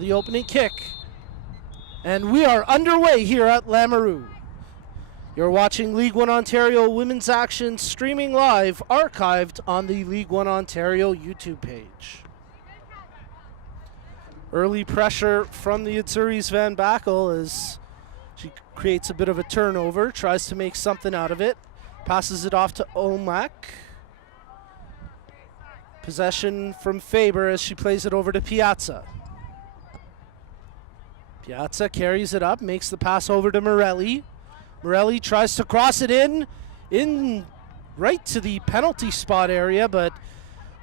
the opening kick. And we are underway here at Lamoureux. You're watching League One Ontario Women's Action streaming live, archived on the League One Ontario YouTube page. Early pressure from the Azzurri's Van Bakel as she creates a bit of a turnover, tries to make something out of it, passes it off to Omak. Possession from Faber as she plays it over to Piazza. Piazza carries it up, makes the pass over to Morelli. Morelli tries to cross it in right to the penalty spot area, but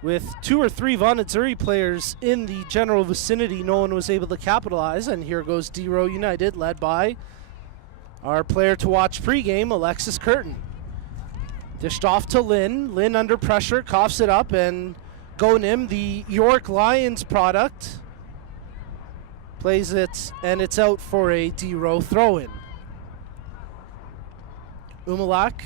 with 2 or 3 Vaughan Azzurri players in the general vicinity, no one was able to capitalize, and here goes DeRo United, led by our player to watch pregame, Alexis Curtin. Dished off to Lynn. Lynn under pressure, coughs it up, and Gonim, the York Lions product, plays it, and it's out for a DeRo throw-in. Umalak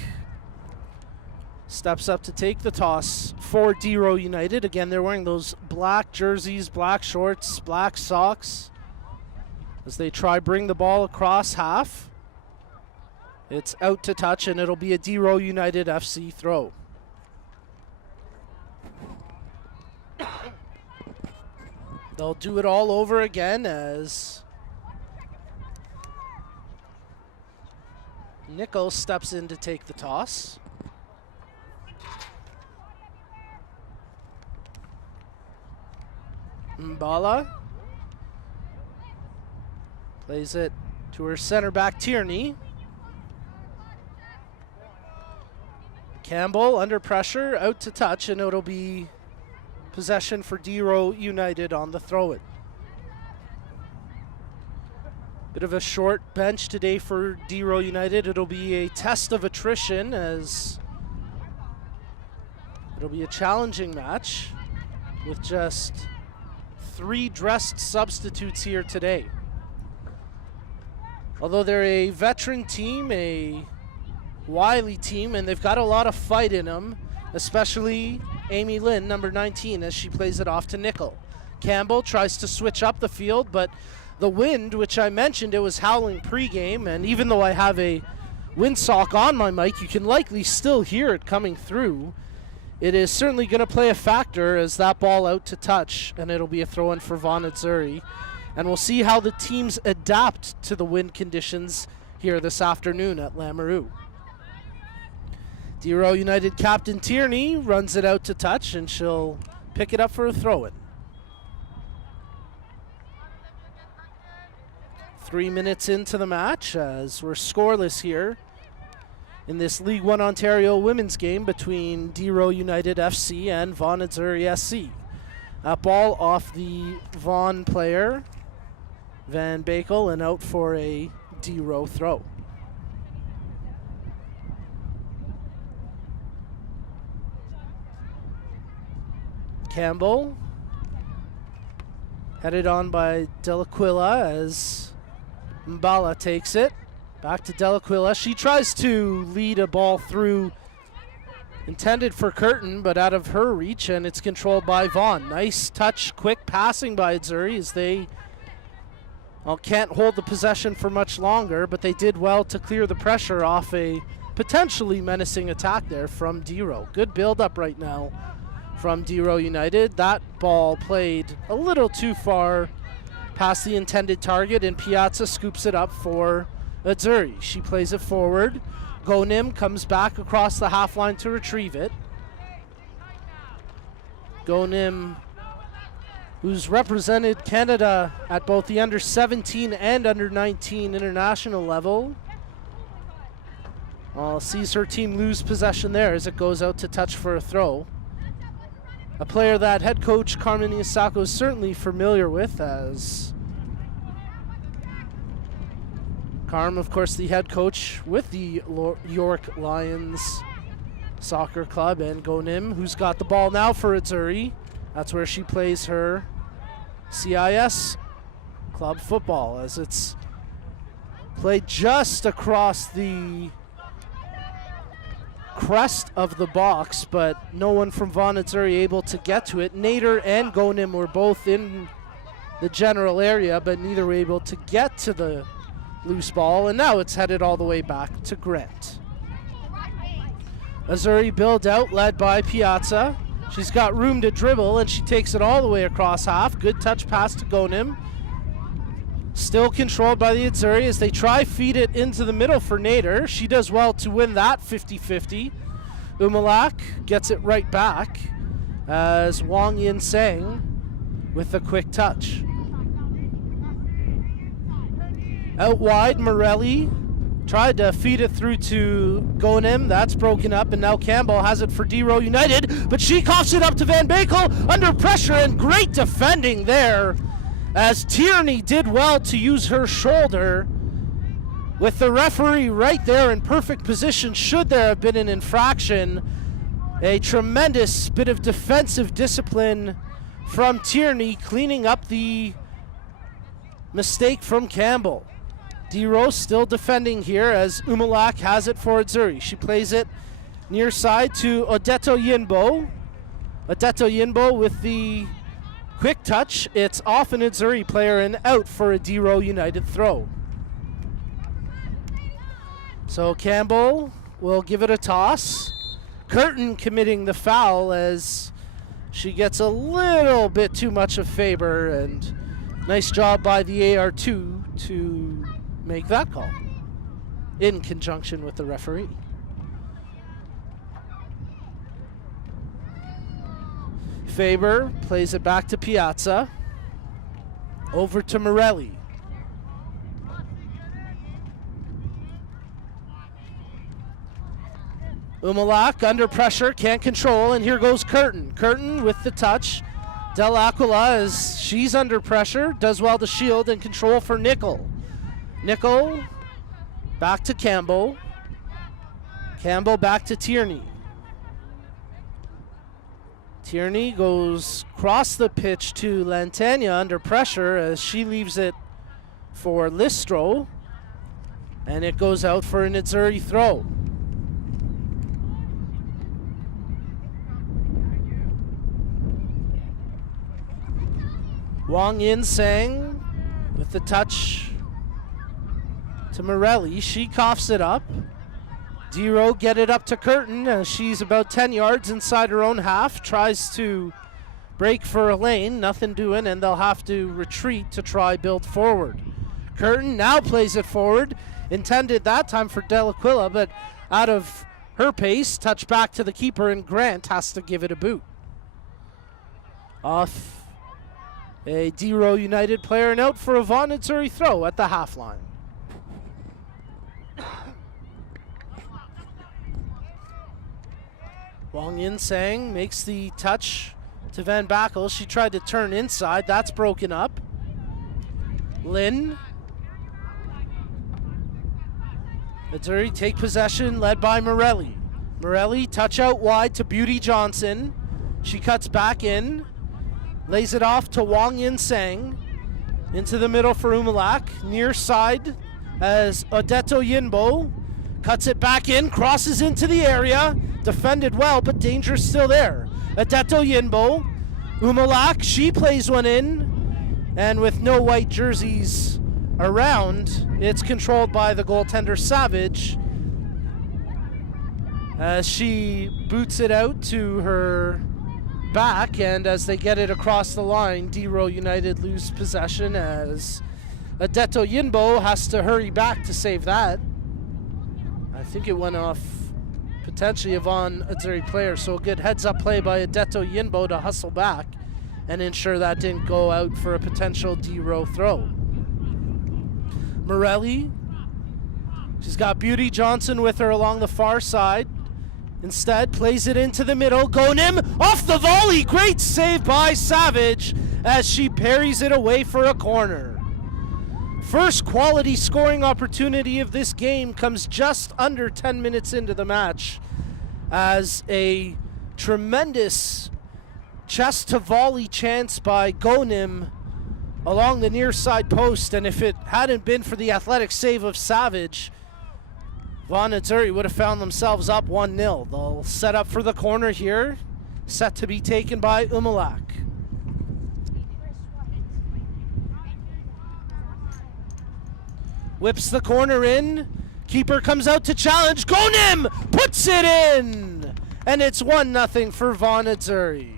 steps up to take the toss for DeRo United. Again, they're wearing those black jerseys, black shorts, black socks as they try bring the ball across half. It's out to touch, and it'll be a DeRo United FC throw. They'll do it all over again as Nichols steps in to take the toss. Mbala plays it to her center back Tierney. Campbell under pressure, out to touch, and it'll be possession for DeRo United on the throw-in. Bit of a short bench today for DeRo United. It'll be a test of attrition as it'll be a challenging match with just 3 dressed substitutes here today. Although they're a veteran team, a wily team, and they've got a lot of fight in them, especially Amy Lynn, number 19, as she plays it off to Nickel. Campbell tries to switch up the field, but the wind, which I mentioned, it was howling pregame, and even though I have a windsock on my mic, you can likely still hear it coming through. It is certainly going to play a factor as that ball out to touch, and it'll be a throw-in for Vaughan Azzurri. And we'll see how the teams adapt to the wind conditions here this afternoon at Lamoureux. DeRo United captain Tierney runs it out to touch, and she'll pick it up for a throw-in. 3 minutes into the match as we're scoreless here in this League One Ontario women's game between DeRo United FC and Vaughan Azzurri SC. A ball off the Vaughan player, Van Bakel, and out for a DeRo throw. Campbell headed on by Delaquila as Mbala takes it. Back to Delaquila. She tries to lead a ball through intended for Curtin, but out of her reach, and it's controlled by Vaughan. Nice touch, quick passing by Azzurri as they can't hold the possession for much longer, but they did well to clear the pressure off a potentially menacing attack there from DeRo. Good build-up right now from DeRo United. That ball played a little too far past the intended target, and Piazza scoops it up for Azzurri. She plays it forward. Gonim comes back across the half line to retrieve it. Gonim, who's represented Canada at both the under 17 and under 19 international level, sees her team lose possession there as it goes out to touch for a throw. A player that head coach Carmen Isako is certainly familiar with, as Carm, of course, the head coach with the York Lions Soccer Club, and Gonim, who's got the ball now for Azzurri. That's where she plays her CIS club football, as it's played just across the crest of the box, but no one from Vaughan Azzurri able to get to it. Nader and Gonim were both in the general area, but neither were able to get to the loose ball, and now it's headed all the way back to Grant. Azzurri build out, led by Piazza. She's got room to dribble, and she takes it all the way across half. Good touch pass to Gonim. Still controlled by the Azzurri as they try feed it into the middle for Nader. She does well to win that 50-50. Umalak gets it right back as Wang Yin Sang with a quick touch. Out wide, Morelli tried to feed it through to Gonim. That's broken up, and now Campbell has it for DeRo United, but she coughs it up to Van Bakel under pressure, and great defending there as Tierney did well to use her shoulder with the referee right there in perfect position should there have been an infraction. A tremendous bit of defensive discipline from Tierney, cleaning up the mistake from Campbell. DeRo still defending here as Umalak has it for Azzurri. She plays it near side to Odeto Yinbo. Odeto Yinbo with the quick touch. It's off an Azzurri player and out for a DeRo United throw. So Campbell will give it a toss. Curtin committing the foul as she gets a little bit too much of Faber, and nice job by the AR2 to make that call in conjunction with the referee. Faber plays it back to Piazza. Over to Morelli. Umalak under pressure, can't control, and here goes Curtin. Curtin with the touch. Del Aquila, as she's under pressure, does well to shield and control for Nickel. Nickel back to Campbell. Campbell back to Tierney. Tierney goes across the pitch to Lantania under pressure as she leaves it for Listro, and it goes out for an Azzurri throw. Wang Yin Sang with the touch to Morelli. She coughs it up. DeRo get it up to Curtin. She's about 10 yards inside her own half. Tries to break for a lane. Nothing doing, and they'll have to retreat to try build forward. Curtin now plays it forward. Intended that time for Delaquila, but out of her pace. Touch back to the keeper, and Grant has to give it a boot. Off a DeRo United player and out for a Vaughan Azzurri throw at the half line. Wang Yin Sang makes the touch to Van Bakel. She tried to turn inside. That's broken up. Lin. Azzurri take possession, led by Morelli. Morelli touch out wide to Beauty Johnson. She cuts back in. Lays it off to Wang Yin Sang. Into the middle for Umalak. Near side as Odeto Yinbo. Cuts it back in, crosses into the area. Defended well, but danger's still there. Odeto Yinbo. Umalak, she plays one in. And with no white jerseys around, it's controlled by the goaltender Savage. As she boots it out to her back, and as they get it across the line, DeRo United lose possession as Odeto Yinbo has to hurry back to save that. I think it went off potentially a Vaughan Azzurri player, so a good heads-up play by Odeto Yinbo to hustle back and ensure that didn't go out for a potential DeRo throw. Morelli, she's got Beauty Johnson with her along the far side. Instead, plays it into the middle. Gonim off the volley. Great save by Savage as she parries it away for a corner. First quality scoring opportunity of this game comes just under 10 minutes into the match as a tremendous chest to volley chance by Gonim along the near side post. And if it hadn't been for the athletic save of Savage, Vaughan Azzurri would have found themselves up 1-0. They'll set up for the corner here, set to be taken by Umalak. Whips the corner in. Keeper comes out to challenge. Gonim puts it in! And it's 1-0 for Vaughan Azzurri.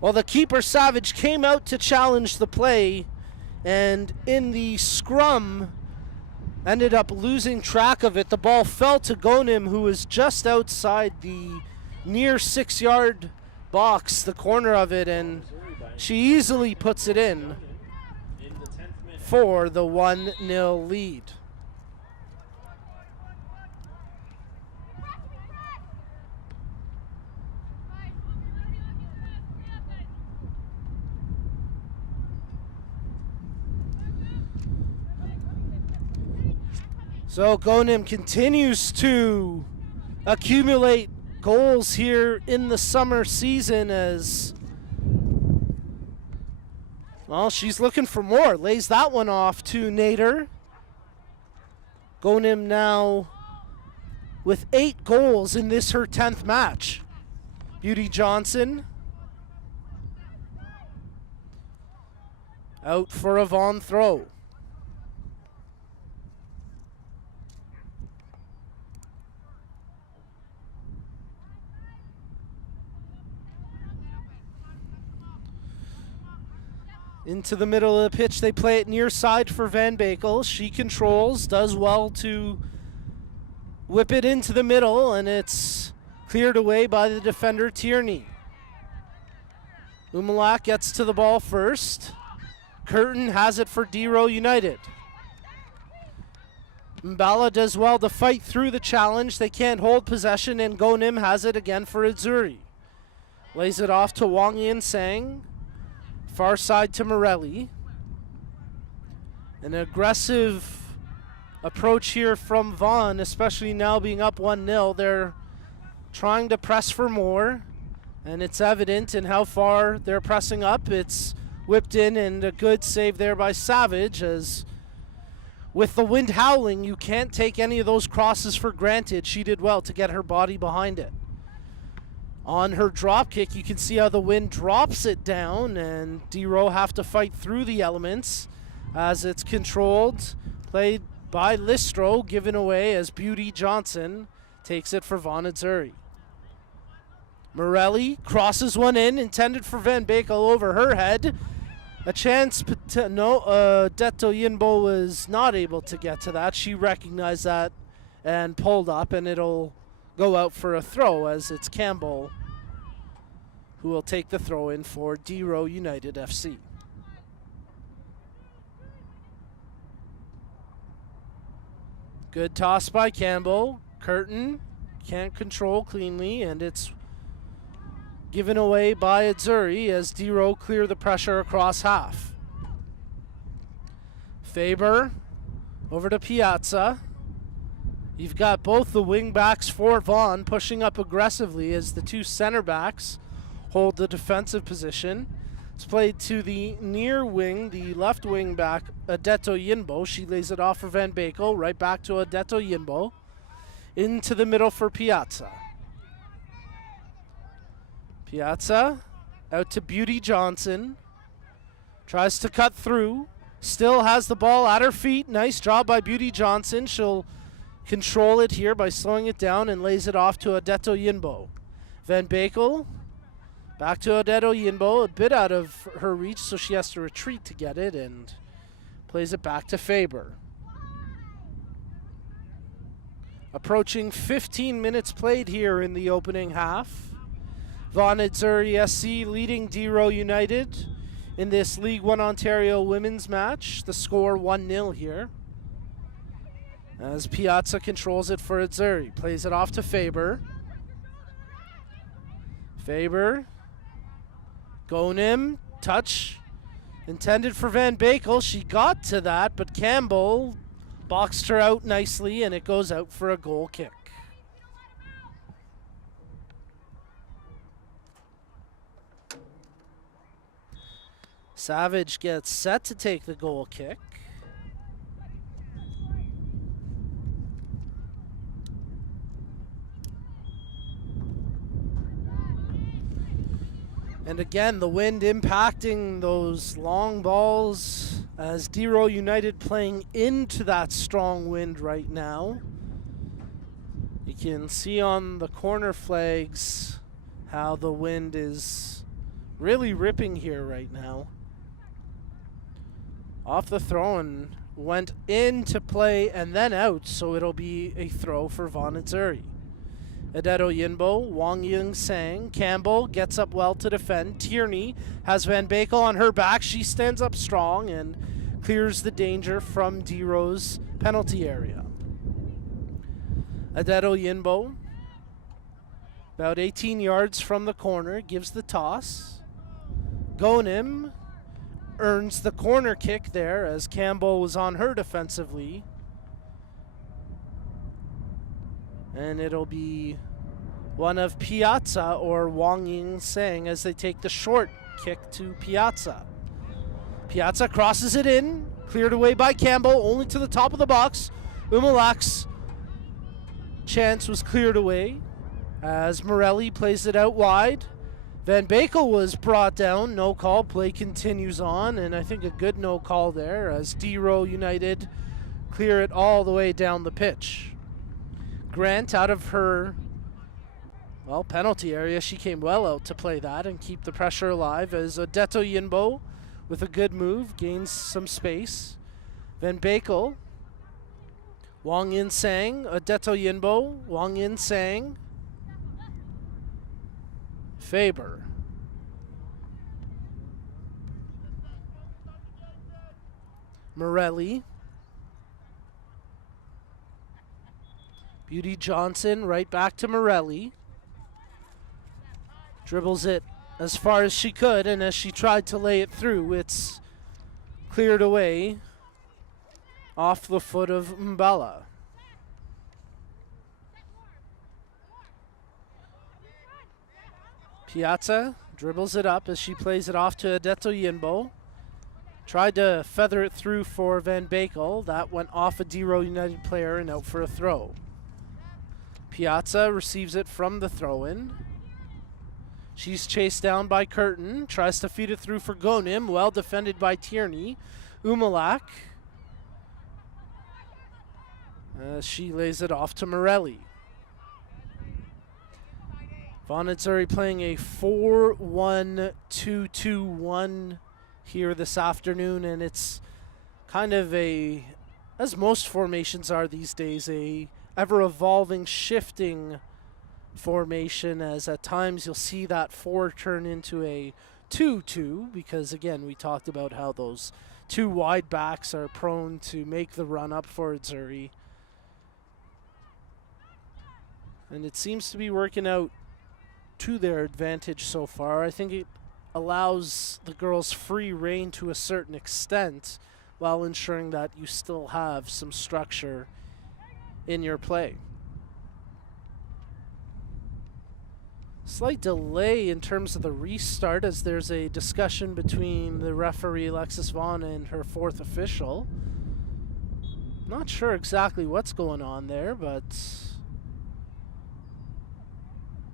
Well, the keeper, Savage, came out to challenge the play, and in the scrum, ended up losing track of it. The ball fell to Gonim, who was just outside the near 6-yard box, the corner of it, and she easily puts it in for the 1-0 lead. So Gonim continues to accumulate goals here in the summer season as, well, she's looking for more. Lays that one off to Nader. Gonim now with 8 goals in this her 10th match. Beauty Johnson out for a Vaughan throw. Into the middle of the pitch, they play it near side for Van Bakel. She controls, does well to whip it into the middle, and it's cleared away by the defender, Tierney. Umalak gets to the ball first. Curtin has it for DeRo United. Mbala does well to fight through the challenge. They can't hold possession, and Gonim has it again for Azzurri. Lays it off to Wang Yin Sang. Far side to Morelli. An aggressive approach here from Vaughan, especially now being up 1-0. They're trying to press for more, and it's evident in how far they're pressing up. It's whipped in, and a good save there by Savage, as with the wind howling, you can't take any of those crosses for granted. She did well to get her body behind it. On her drop kick, you can see how the wind drops it down, and DeRo have to fight through the elements as it's controlled. Played by Listro, given away as Beauty Johnson takes it for Vaughan Azzurri. Morelli crosses one in, intended for Van Bakel over her head. A chance, Deto Yinbo was not able to get to that. She recognized that and pulled up, and it'll go out for a throw as it's Campbell who will take the throw in for DeRo United FC. Good toss by Campbell. Curtin can't control cleanly, and it's given away by Azzurri as DeRo clear the pressure across half. Faber over to Piazza. You've got both the wing backs for Vaughan pushing up aggressively as the two center backs hold the defensive position. It's played to the near wing, the left wing back, Adeto Yinbo. She lays it off for Van Bakel, right back to Adeto Yinbo. Into the middle for Piazza. Piazza out to Beauty Johnson. Tries to cut through. Still has the ball at her feet. Nice job by Beauty Johnson. She'll control it here by slowing it down and lays it off to Adeto Yinbo. Van Bakel back to Adeto Yinbo, a bit out of her reach, so she has to retreat to get it, and plays it back to Faber. Approaching 15 minutes played here in the opening half. Vaughan Azzurri SC leading DeRo United in this League One Ontario women's match. The score 1-0 here, as Piazza controls it for Azzurri. Plays it off to Faber. Faber. Gonim. Touch. Intended for Van Bakel. She got to that, but Campbell boxed her out nicely, and it goes out for a goal kick. Savage gets set to take the goal kick. And again, the wind impacting those long balls as DeRo United playing into that strong wind right now. You can see on the corner flags how the wind is really ripping here right now. Off the throw and went into play and then out, so it'll be a throw for Vaughan Azzurri. Adeto Yinbo, Wang Ying Sang, Campbell gets up well to defend. Tierney has Van Bakel on her back. She stands up strong and clears the danger from DeRo's penalty area. Adeto Yinbo, about 18 yards from the corner, gives the toss. Gonim earns the corner kick there as Campbell was on her defensively. And it'll be one of Piazza or Wang Ying Sang as they take the short kick to Piazza. Piazza crosses it in, cleared away by Campbell, only to the top of the box. Umalak's chance was cleared away as Morelli plays it out wide. Van Bakel was brought down, no call, play continues on, and I think a good no call there as DeRo United clear it all the way down the pitch. Grant out of her, well, penalty area. She came well out to play that and keep the pressure alive as Adeto Yinbo with a good move gains some space. Van Bakel, Wang Yin Sang, Adeto Yinbo, Wang Yin Sang, Faber. Morelli. Beauty Johnson right back to Morelli. Dribbles it as far as she could, and as she tried to lay it through, it's cleared away off the foot of Mbala. Piazza dribbles it up as she plays it off to Adeto Yinbo. Tried to feather it through for Van Bakel. That went off a DeRo United player and out for a throw. Piazza receives it from the throw-in. She's chased down by Curtin. Tries to feed it through for Gonim. Well defended by Tierney. Umalak. She lays it off to Morelli. Vaughan Azzurri playing a 4-1-2-2-1 here this afternoon, and it's kind of a, as most formations are these days, a ever-evolving, shifting formation, as at times you'll see that 4 turn into a 2-2, because again, we talked about how those 2 wide backs are prone to make the run up for Azzurri. And it seems to be working out to their advantage so far. I think it allows the girls free rein to a certain extent while ensuring that you still have some structure in your play. Slight delay in terms of the restart as there's a discussion between the referee Alexis Vaughan and her 4th official. Not sure exactly what's going on there, but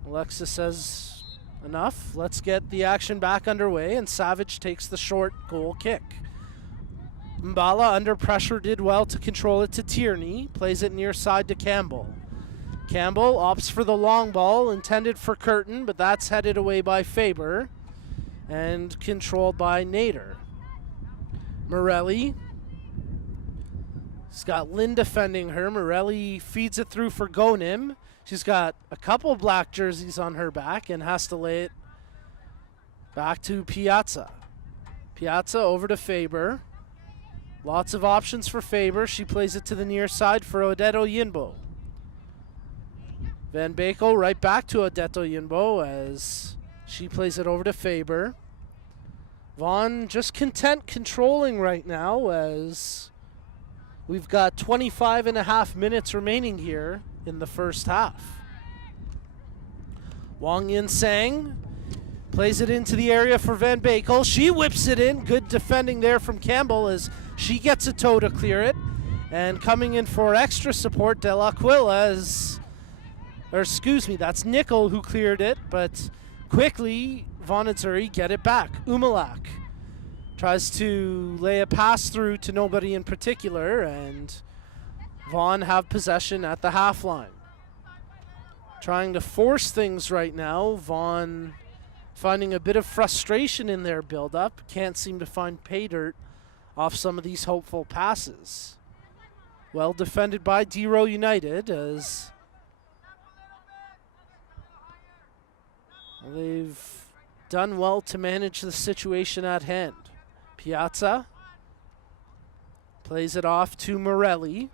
Alexis says enough. Let's get the action back underway, and Savage takes the short goal kick. Mbala under pressure did well to control it to Tierney. Plays it near side to Campbell. Campbell opts for the long ball intended for Curtin, but that's headed away by Faber and controlled by Nader. Morelli. She's got Lynn defending her. Morelli feeds it through for Gonim. She's got a couple black jerseys on her back and has to lay it back to Piazza. Piazza over to Faber. Lots of options for Faber. She plays it to the near side for Adeto Yinbo. Van Bakel right back to Adeto Yinbo as she plays it over to Faber. Vaughan just content controlling right now as we've got 25.5 minutes remaining here in the first half. Wang Yin Sang plays it into the area for Van Bakel. She whips it in. Good defending there from Campbell as she gets a toe to clear it. And coming in for extra support, De La Quilla is, or excuse me, that's Nickel who cleared it, but quickly Vaughan Azzurri get it back. Umalak Tries to lay a pass through to nobody in particular, and Vaughan have possession at the half line. Trying to force things right now. Vaughan finding a bit of frustration in their build-up. Can't seem to find pay dirt off some of these hopeful passes. Well defended by DeRo United, as they've done well to manage the situation at hand. Piazza plays it off to Morelli.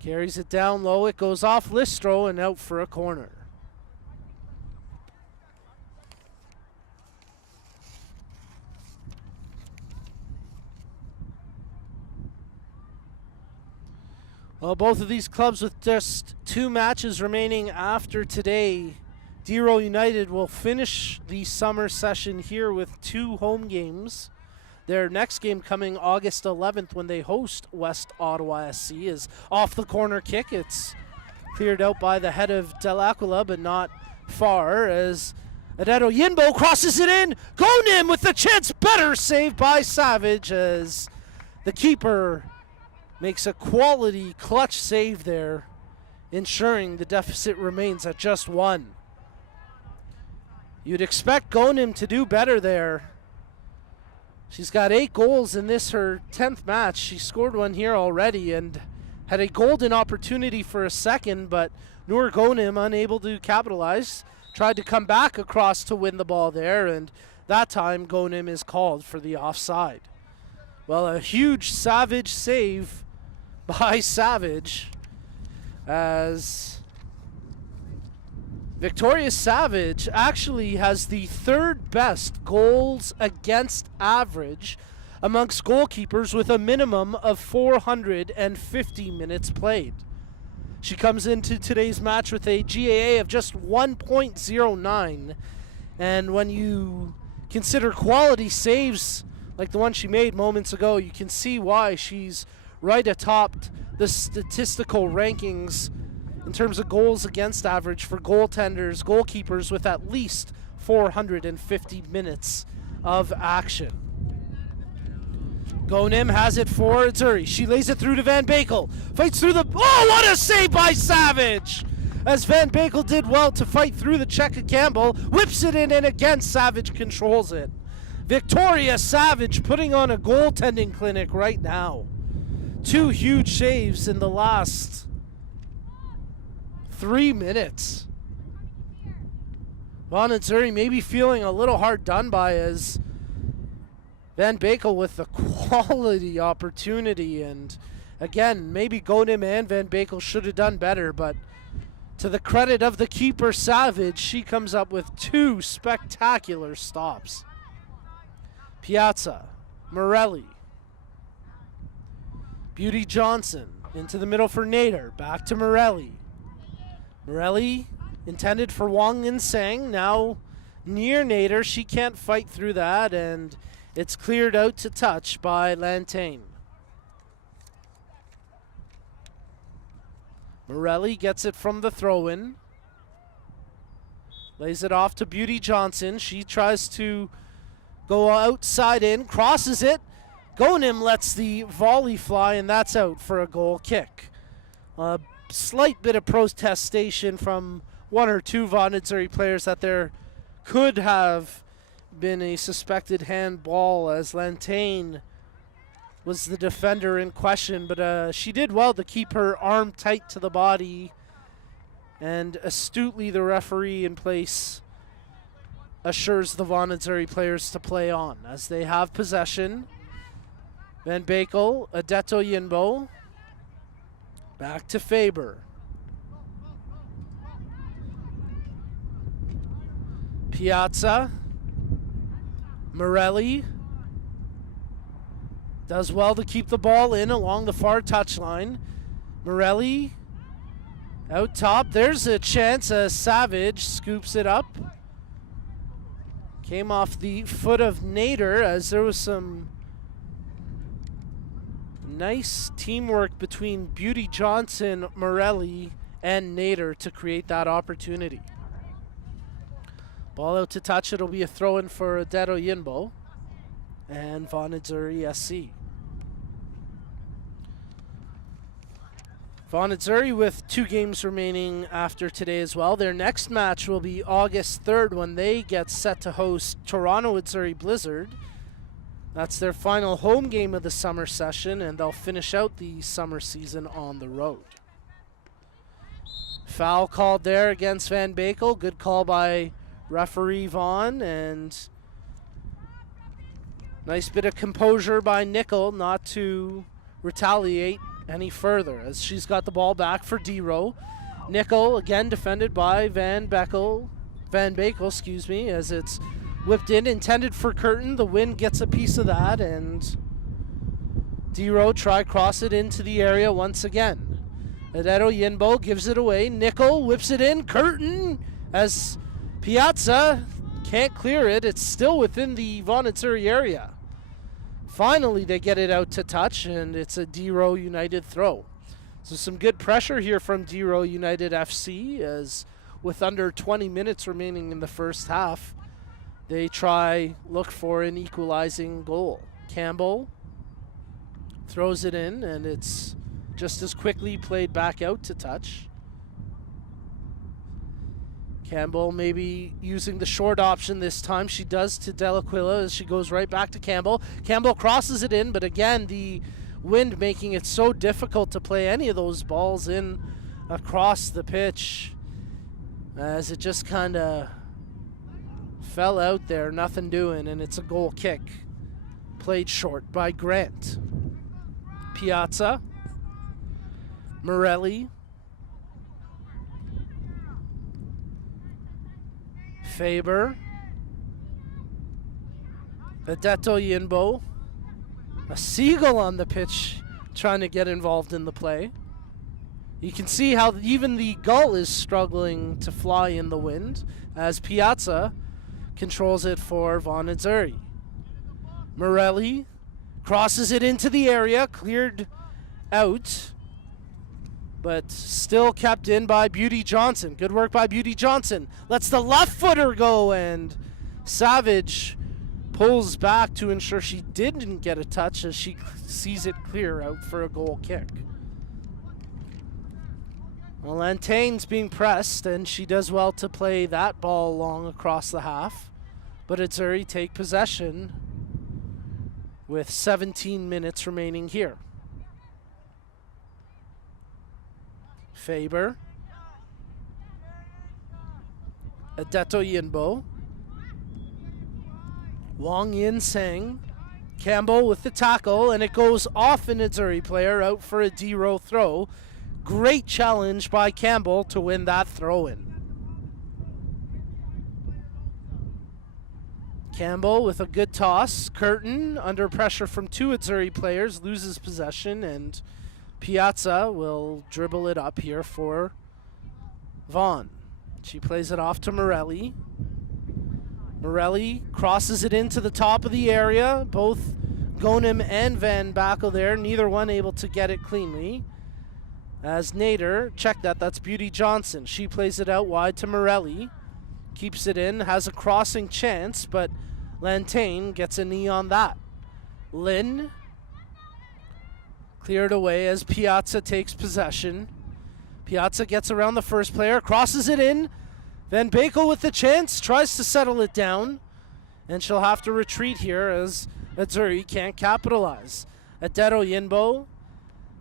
Carries it down low. It goes off Listro and out for a corner. Well, both of these clubs with just 2 matches remaining after today. DeRo United will finish the summer session here with 2 home games. Their next game coming August 11th when they host West Ottawa SC is off the corner kick. It's cleared out by the head of Dell'Aquila, but not far, as Adeto Yinbo crosses it in. Gonim with the chance, better save by Savage, as the keeper makes a quality clutch save there, ensuring the deficit remains at just 1. You'd expect Gonim to do better there. She's got 8 goals in this, her 10th match. She scored one here already and had a golden opportunity for a second, but Noor Gonim unable to capitalize. Tried to come back across to win the ball there, and that time Gonim is called for the offside. Well, a huge Savage save by Savage, as Victoria Savage actually has the 3rd best goals against average amongst goalkeepers with a minimum of 450 minutes played. She comes into today's match with a GAA of just 1.09, and when you consider quality saves like the one she made moments ago, you can see why she's right atop the statistical rankings in terms of goals against average for goaltenders, goalkeepers with at least 450 minutes of action. Gonim has it for Azzurri. She lays it through to Van Bakel. Fights through the... Oh, what a save by Savage! As Van Bakel did well to fight through the check of Campbell. Whips it in, and again Savage controls it. Victoria Savage putting on a goaltending clinic right now. 2 huge saves in the last 3 minutes. Vaughan Azzurri may be feeling a little hard done by, as Van Bakel with the quality opportunity, and again, maybe Gonim and Van Bakel should have done better, but to the credit of the keeper Savage, she comes up with 2 spectacular stops. Piazza, Morelli, Beauty Johnson into the middle for Nader, back to Morelli. Morelli intended for Wang and Sang, now near Nader. She can't fight through that, and it's cleared out to touch by Lantain. Morelli gets it from the throw-in. Lays it off to Beauty Johnson. She tries to go outside in, crosses it. Gonim lets the volley fly, and that's out for a goal kick. Slight bit of protestation from 1 or 2 Vaughan Azzurri players that there could have been a suspected handball, as Lantain was the defender in question, but she did well to keep her arm tight to the body, and astutely the referee in place assures the Vaughan Azzurri players to play on as they have possession. Van Bakel, Adeto Yinbo, back to Faber. Piazza, Morelli does well to keep the ball in along the far touchline. Morelli out top. There's a chance as Savage scoops it up. Came off the foot of Nader, as there was some nice teamwork between Beauty Johnson, Morelli, and Nader to create that opportunity. Ball out to touch. It'll be a throw-in for Adeto Yinbo. and Vaughan Azzurri SC. Vaughan Azzurri with 2 games remaining after today as well. Their next match will be August 3rd when they get set to host Toronto Azzurri Blizzard. That's their final home game of the summer session, and they'll finish out the summer season on the road. Foul called there against Van Bakel. Good call by referee Vaughan, and nice bit of composure by Nickel not to retaliate any further as she's got the ball back for DeRo. Nickel again defended by Van Bakel, as it's whipped in, intended for Curtin. The wind gets a piece of that, and DeRo try cross it into the area once again. Adetto Yinbo gives it away. Nickel whips it in. Curtin as Piazza can't clear it. It's still within the Vaughan Azzurri area. Finally, they get it out to touch, and it's a DeRo United throw. So some good pressure here from DeRo United FC, as with under 20 minutes remaining in the first half, they look for an equalizing goal. Campbell throws it in, and it's just as quickly played back out to touch. Campbell maybe using the short option this time. She does to Delaquila as she goes right back to Campbell. Campbell crosses it in, but again, the wind making it so difficult to play any of those balls in across the pitch, as it just kind of fell out there, nothing doing, and it's a goal kick. Played short by Grant. Piazza. Morelli. Faber. Adetto Yinbo. A seagull on the pitch trying to get involved in the play. You can see how even the gull is struggling to fly in the wind as Piazza controls it for Vaughan Azzurri. Morelli crosses it into the area, cleared out, but still kept in by Beauty Johnson. Good work by Beauty Johnson. Lets the left footer go, and Savage pulls back to ensure she didn't get a touch as she sees it clear out for a goal kick. Well, Lantaine's being pressed, and she does well to play that ball long across the half. But Azzurri take possession with 17 minutes remaining here. Faber. Adetto Yinbo. Wang Yin Sang. Campbell with the tackle, and it goes off an Azzurri player out for a DeRo throw. Great challenge by Campbell to win that throw-in. Campbell with a good toss. Curtin, under pressure from 2 Azzurri players, loses possession, and Piazza will dribble it up here for Vaughan. She plays it off to Morelli. Morelli crosses it into the top of the area. Both Gonem and Van Bakel there, neither one able to get it cleanly. As Nader, check that, that's Beauty Johnson. She plays it out wide to Morelli. Keeps it in, has a crossing chance, but Lantaine gets a knee on that. Lynn cleared away as Piazza takes possession. Piazza gets around the first player, crosses it in. Van Bakel with the chance, tries to settle it down, and she'll have to retreat here as Azzurri can't capitalize. Adetto Yinbo,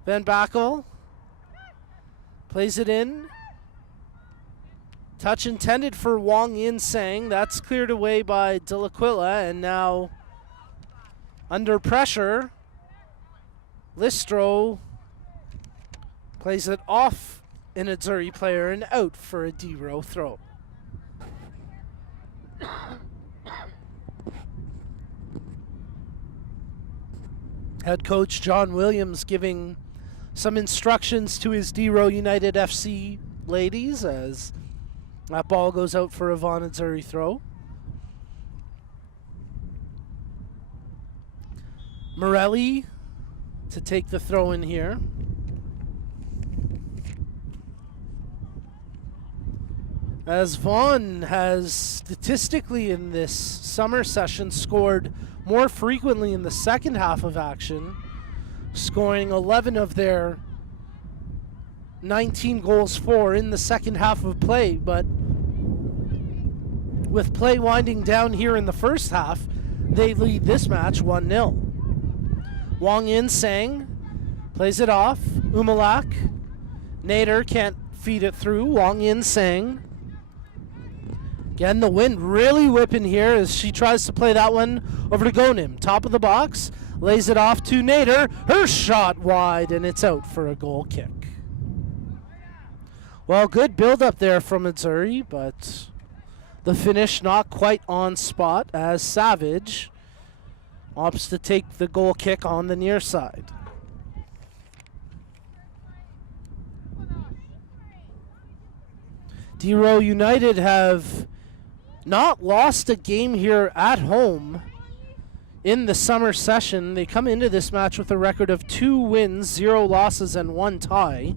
Van Bakel plays it in. Touch intended for Wang Yin Sang. That's cleared away by Delaquila, and now under pressure, Listro plays it off an Azzurri player and out for a DeRo throw. Head coach John Williams giving some instructions to his DeRo United FC ladies as that ball goes out for a Vaughan Azzurri throw. Morelli to take the throw in here. as Vaughan has statistically in this summer session scored more frequently in the second half of action, scoring 11 of their 19 goals for in the second half of play. But with play winding down here in the first half, they lead this match 1-0. Wang Yin Sang plays it off. Umalak. Nader can't feed it through. Wang Yin Sang. Again, the wind really whipping here as she tries to play that one over to Gonim. Top of the box. Lays it off to Nader. Her shot wide, and it's out for a goal kick. Well, good build-up there from Azzurri, but the finish not quite on spot as Savage opts to take the goal kick on the near side. DeRo United have not lost a game here at home in the summer session. They come into this match with a record of 2 wins, 0 losses, and 1 tie.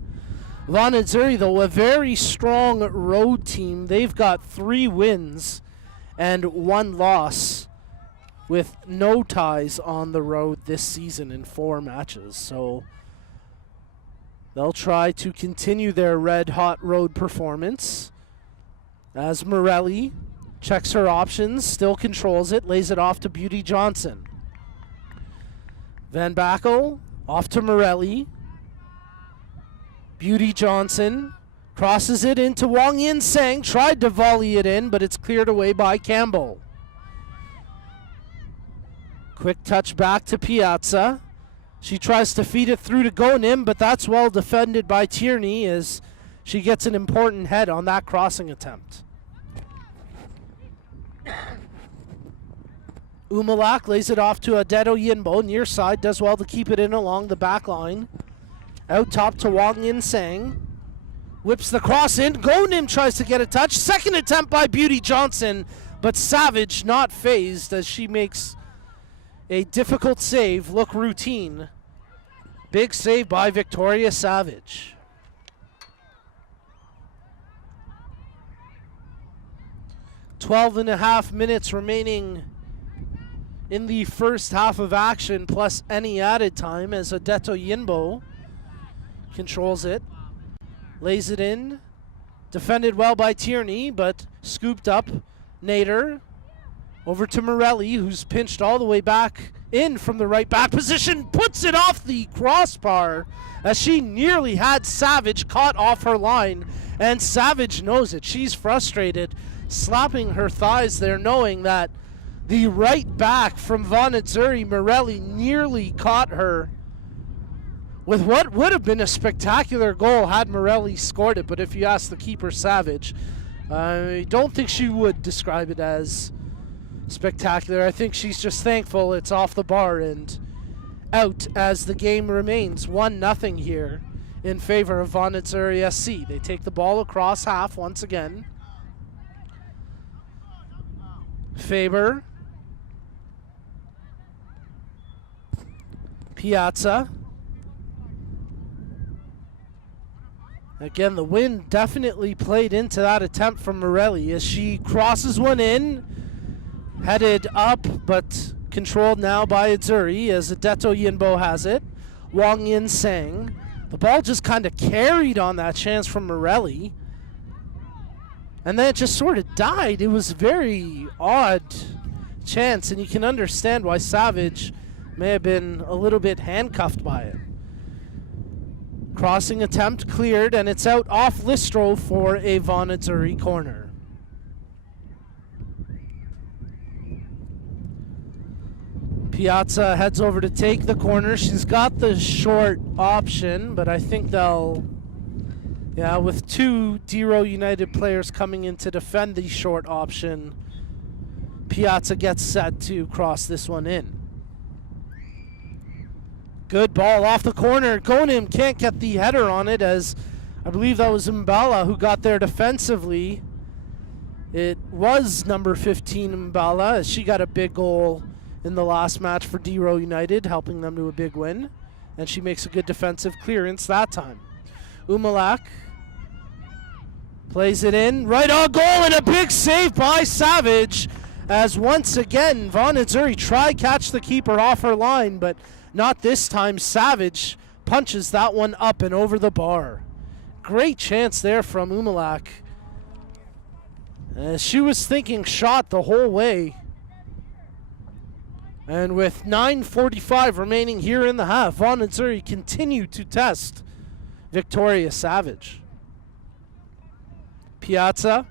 Vaughan Azzurri, though, a very strong road team. They've got 3 wins and 1 loss with no ties on the road this season in 4 matches. So they'll try to continue their red-hot road performance as Morelli checks her options, still controls it, lays it off to Beauty Johnson. Van Backel off to Morelli. Beauty Johnson crosses it into Wang Yin Sang, tried to volley it in, but it's cleared away by Campbell. Quick touch back to Piazza. She tries to feed it through to Gonim, but that's well defended by Tierney as she gets an important head on that crossing attempt. Umalak lays it off to Adeto Yinbo, near side, does well to keep it in along the back line. Out top to Wang Yin Sang. Whips the cross in. Gonim tries to get a touch. Second attempt by Beauty Johnson, but Savage not phased as she makes a difficult save look routine. Big save by Victoria Savage. "12.5 minutes remaining in the first half of action, plus any added time as Adeto Yinbo controls it. Lays it in. Defended well by Tierney, but scooped up. Nader over to Morelli, who's pinched all the way back in from the right back position. Puts it off the crossbar as she nearly had Savage caught off her line. And Savage knows it. She's frustrated, slapping her thighs there, knowing that the right back from Vaughan Azzurri, Morelli, nearly caught her with what would have been a spectacular goal had Morelli scored it. But if you ask the keeper, Savage, I don't think she would describe it as spectacular. I think she's just thankful it's off the bar and out as the game remains 1-0 here in favor of Vaughan Azzurri SC. They take the ball across half once again. Faber. Piazza. Again, the wind definitely played into that attempt from Morelli as she crosses one in, headed up, but controlled now by Azzurri as Adeto Yinbo has it. Wang Yin Sang. The ball just kind of carried on that chance from Morelli, and then it just sort of died. It was a very odd chance, and you can understand why Savage may have been a little bit handcuffed by it. Crossing attempt cleared, and it's out off Listro for a Vaughan Azzurri corner. Piazza heads over to take the corner. She's got the short option, but I think they'll, with 2 DeRo United players coming in to defend the short option, Piazza gets set to cross this one in. Good ball off the corner. Gonim can't get the header on it as I believe that was Mbala who got there defensively. It was number 15 Mbala as she got a big goal in the last match for DeRo United, helping them to a big win. And she makes a good defensive clearance that time. Umalak Plays it in, right on goal, and a big save by Savage. As once again, Vaughan Azzurri tried catch the keeper off her line, but not this time. Savage punches that one up and over the bar. Great chance there from Umalak. She was thinking shot the whole way. And with 9:45 remaining here in the half, Vaughan Azzurri continued to test Victoria Savage. Piazza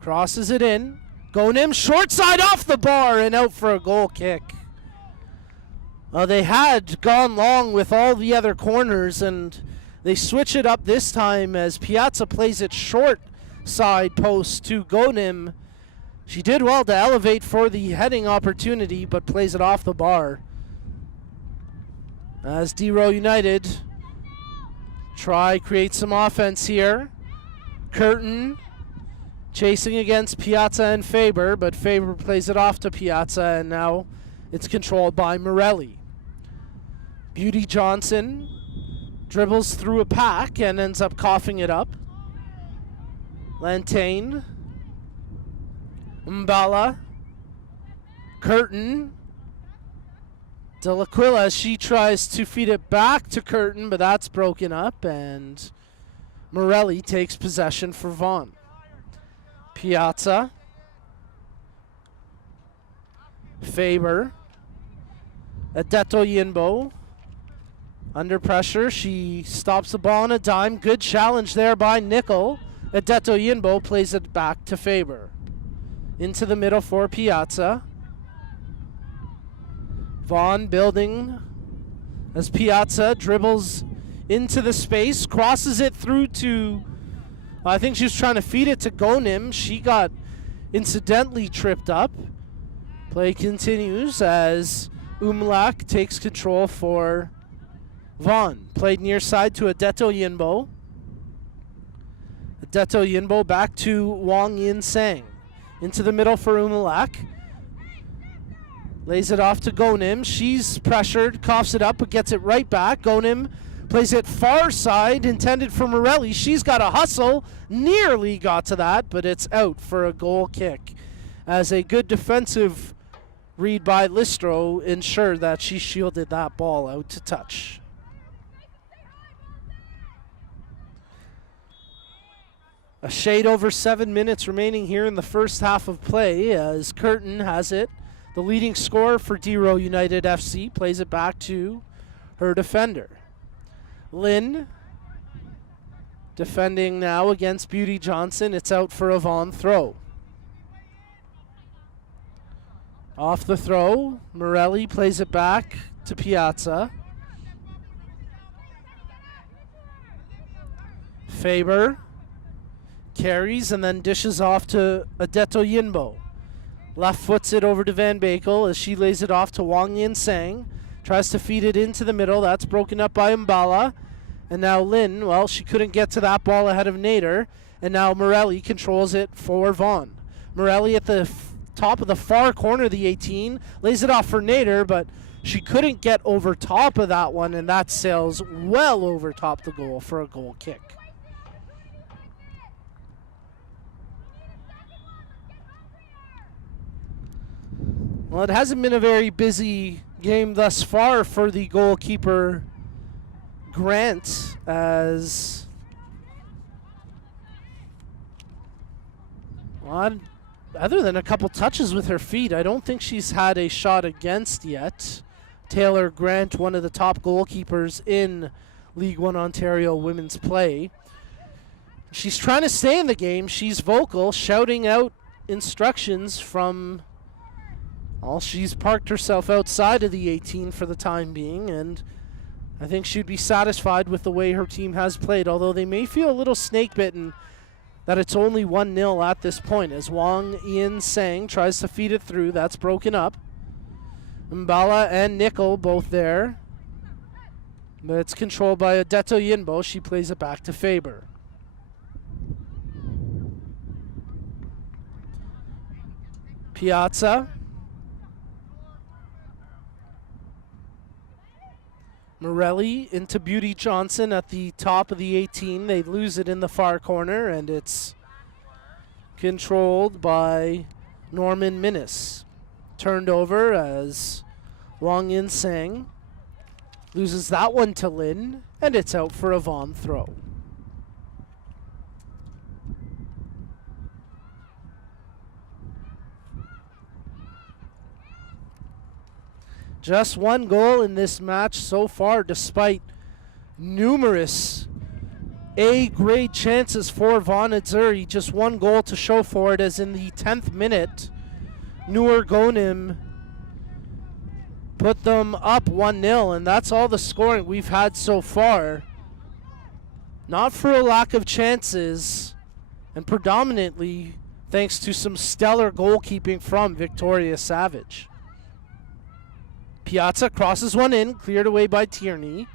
crosses it in. Gonim short side off the bar and out for a goal kick. They had gone long with all the other corners, and they switch it up this time as Piazza plays it short side post to Gonim. She did well to elevate for the heading opportunity, but plays it off the bar. As DeRo United create some offense here. Curtin chasing against Piazza and Faber, but Faber plays it off to Piazza, and now it's controlled by Morelli. Beauty Johnson dribbles through a pack and ends up coughing it up. Lantain. Mbala. Curtin. De La Quilla, she tries to feed it back to Curtin, but that's broken up, and Morelli takes possession for Vaughan. Piazza. Faber. Adeto Yinbo. Under pressure, she stops the ball on a dime. Good challenge there by Nickel. Adeto Yinbo plays it back to Faber. Into the middle for Piazza. Vaughan building as Piazza dribbles into the space, crosses it through to, I think she was trying to feed it to Gonim. She got incidentally tripped up. Play continues as Umlak takes control for Vaughan. Played near side to Adeto Yinbo. Adeto Yinbo back to Wang Yin Sang. Into the middle for Umlak. Lays it off to Gonim. She's pressured, coughs it up, but gets it right back. Gonim plays it far side, intended for Morelli. She's got a hustle, nearly got to that, but it's out for a goal kick. As a good defensive read by Listro ensured that she shielded that ball out to touch. A shade over 7 minutes remaining here in the first half of play as Curtin has it. The leading scorer for DeRo United FC plays it back to her defender. Lynn defending now against Beauty Johnson. It's out for a Vaughan throw. Off the throw, Morelli plays it back to Piazza. Faber carries and then dishes off to Adeto Yinbo. Left foots it over to Van Bakel as she lays it off to Wang Yin Sang. Tries to feed it into the middle. That's broken up by Mbala. And now Lynn, well, she couldn't get to that ball ahead of Nader. And now Morelli controls it for Vaughan. Morelli at the top of the far corner of the 18. Lays it off for Nader, but she couldn't get over top of that one. And that sails well over top the goal for a goal kick. Well, it hasn't been a very busy game thus far for the goalkeeper, Grant, as well, other than a couple touches with her feet, I don't think she's had a shot against yet. Taylor Grant, one of the top goalkeepers in League One Ontario women's play. She's trying to stay in the game. She's vocal, shouting out instructions from... Well, she's parked herself outside of the 18 for the time being, and I think she'd be satisfied with the way her team has played, although they may feel a little snake-bitten that it's only 1-0 at this point, as Wang Yin Sang tries to feed it through. That's broken up. Mbala and Nickel both there, but it's controlled by Adeto Yinbo. She plays it back to Faber. Piazza. Morelli into Beauty Johnson at the top of the 18. They lose it in the far corner, and it's controlled by Norman Minnis. Turned over as Wang In Sang loses that one to Lin, and it's out for a Vaughan throw. Just one goal in this match so far, despite numerous A-grade chances for Vaughan Azzurri. Just one goal to show for it, as in the 10th minute, Noor Gonim put them up 1-0, and that's all the scoring we've had so far. Not for a lack of chances, and predominantly thanks to some stellar goalkeeping from Victoria Savage. Piazza crosses one in, cleared away by Tierney.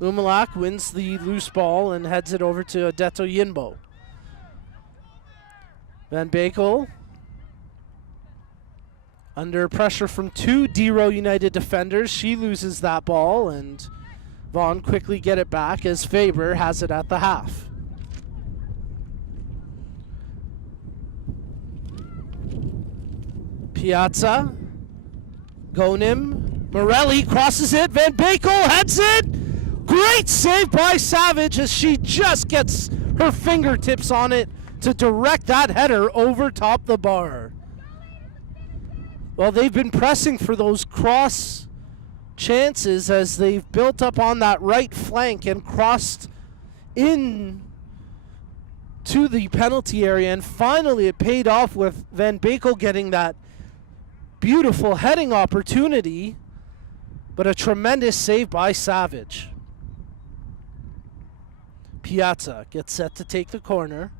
Umalak wins the loose ball and heads it over to Adeto Yinbo. Van Bakel under pressure from two DeRo United defenders. She loses that ball, and Vaughan quickly get it back as Faber has it at the half. Piazza, Gonim, Morelli crosses it, Van Bakel heads it! Great save by Savage as she just gets her fingertips on it to direct that header over top the bar. Well, they've been pressing for those cross chances as they've built up on that right flank and crossed in to the penalty area, and finally it paid off with Van Bakel getting that beautiful heading opportunity, but a tremendous save by Savage. Piazza gets set to take the corner.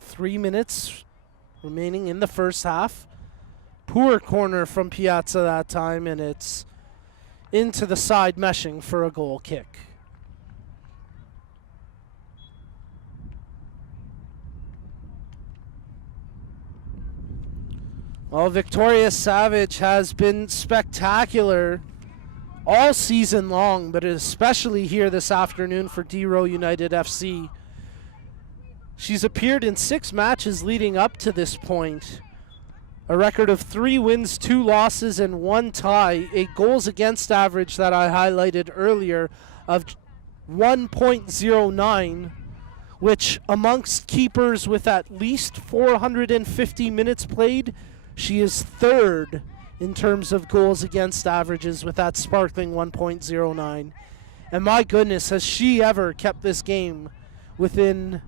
Three minutes remaining in the first half. Poor corner from Piazza that time, and it's into the side meshing for a goal kick. Well, Victoria Savage has been spectacular all season long, but especially here this afternoon for DeRo United FC. She's appeared in 6 matches leading up to this point. A record of 3 wins, 2 losses, and 1 tie. A goals against average that I highlighted earlier of 1.09, which amongst keepers with at least 450 minutes played, she is 3rd in terms of goals against averages with that sparkling 1.09. And my goodness, has she ever kept this game within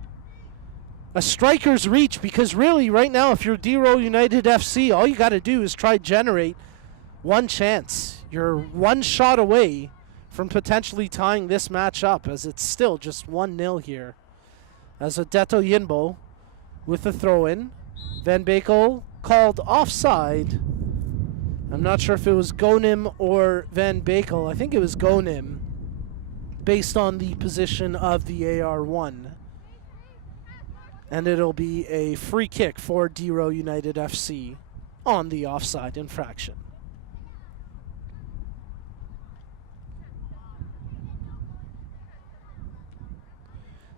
a striker's reach, because really right now if you're DeRo United FC, all you got to do is try generate one chance. You're one shot away from potentially tying this match up, as it's still just 1-0 here. As Adeto Yinbo with the throw-in. Van Bakel called offside. I'm not sure if it was Gonim or Van Bakel. I think it was Gonim, based on the position of the AR1. And it'll be a free kick for DeRo United FC on the offside infraction.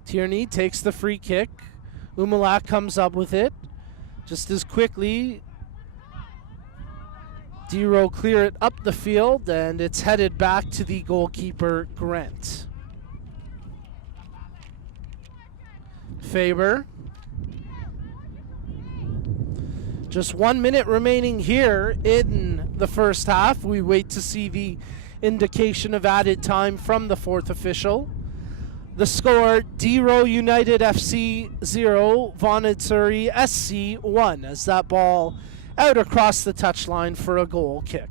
Tierney takes the free kick. Umalak comes up with it. Just as quickly, DeRo clear it up the field, and it's headed back to the goalkeeper, Grant. Faber. Just 1 minute remaining here in the first half. We wait to see the indication of added time from the 4th official. The score, DeRo United FC 0, Vaughan Azzurri SC 1, as that ball out across the touchline for a goal kick.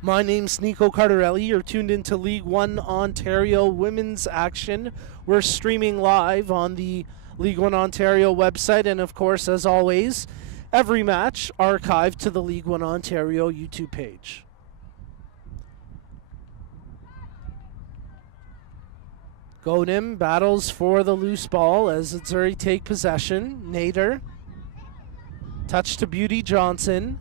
My name's Nico Cardarelli. You're tuned into League One Ontario Women's Action. We're streaming live on the League One Ontario website, and of course, as always, every match archived to the League One Ontario YouTube page. Gonim battles for the loose ball as Azzurri take possession. Nader Touch to Beauty Johnson.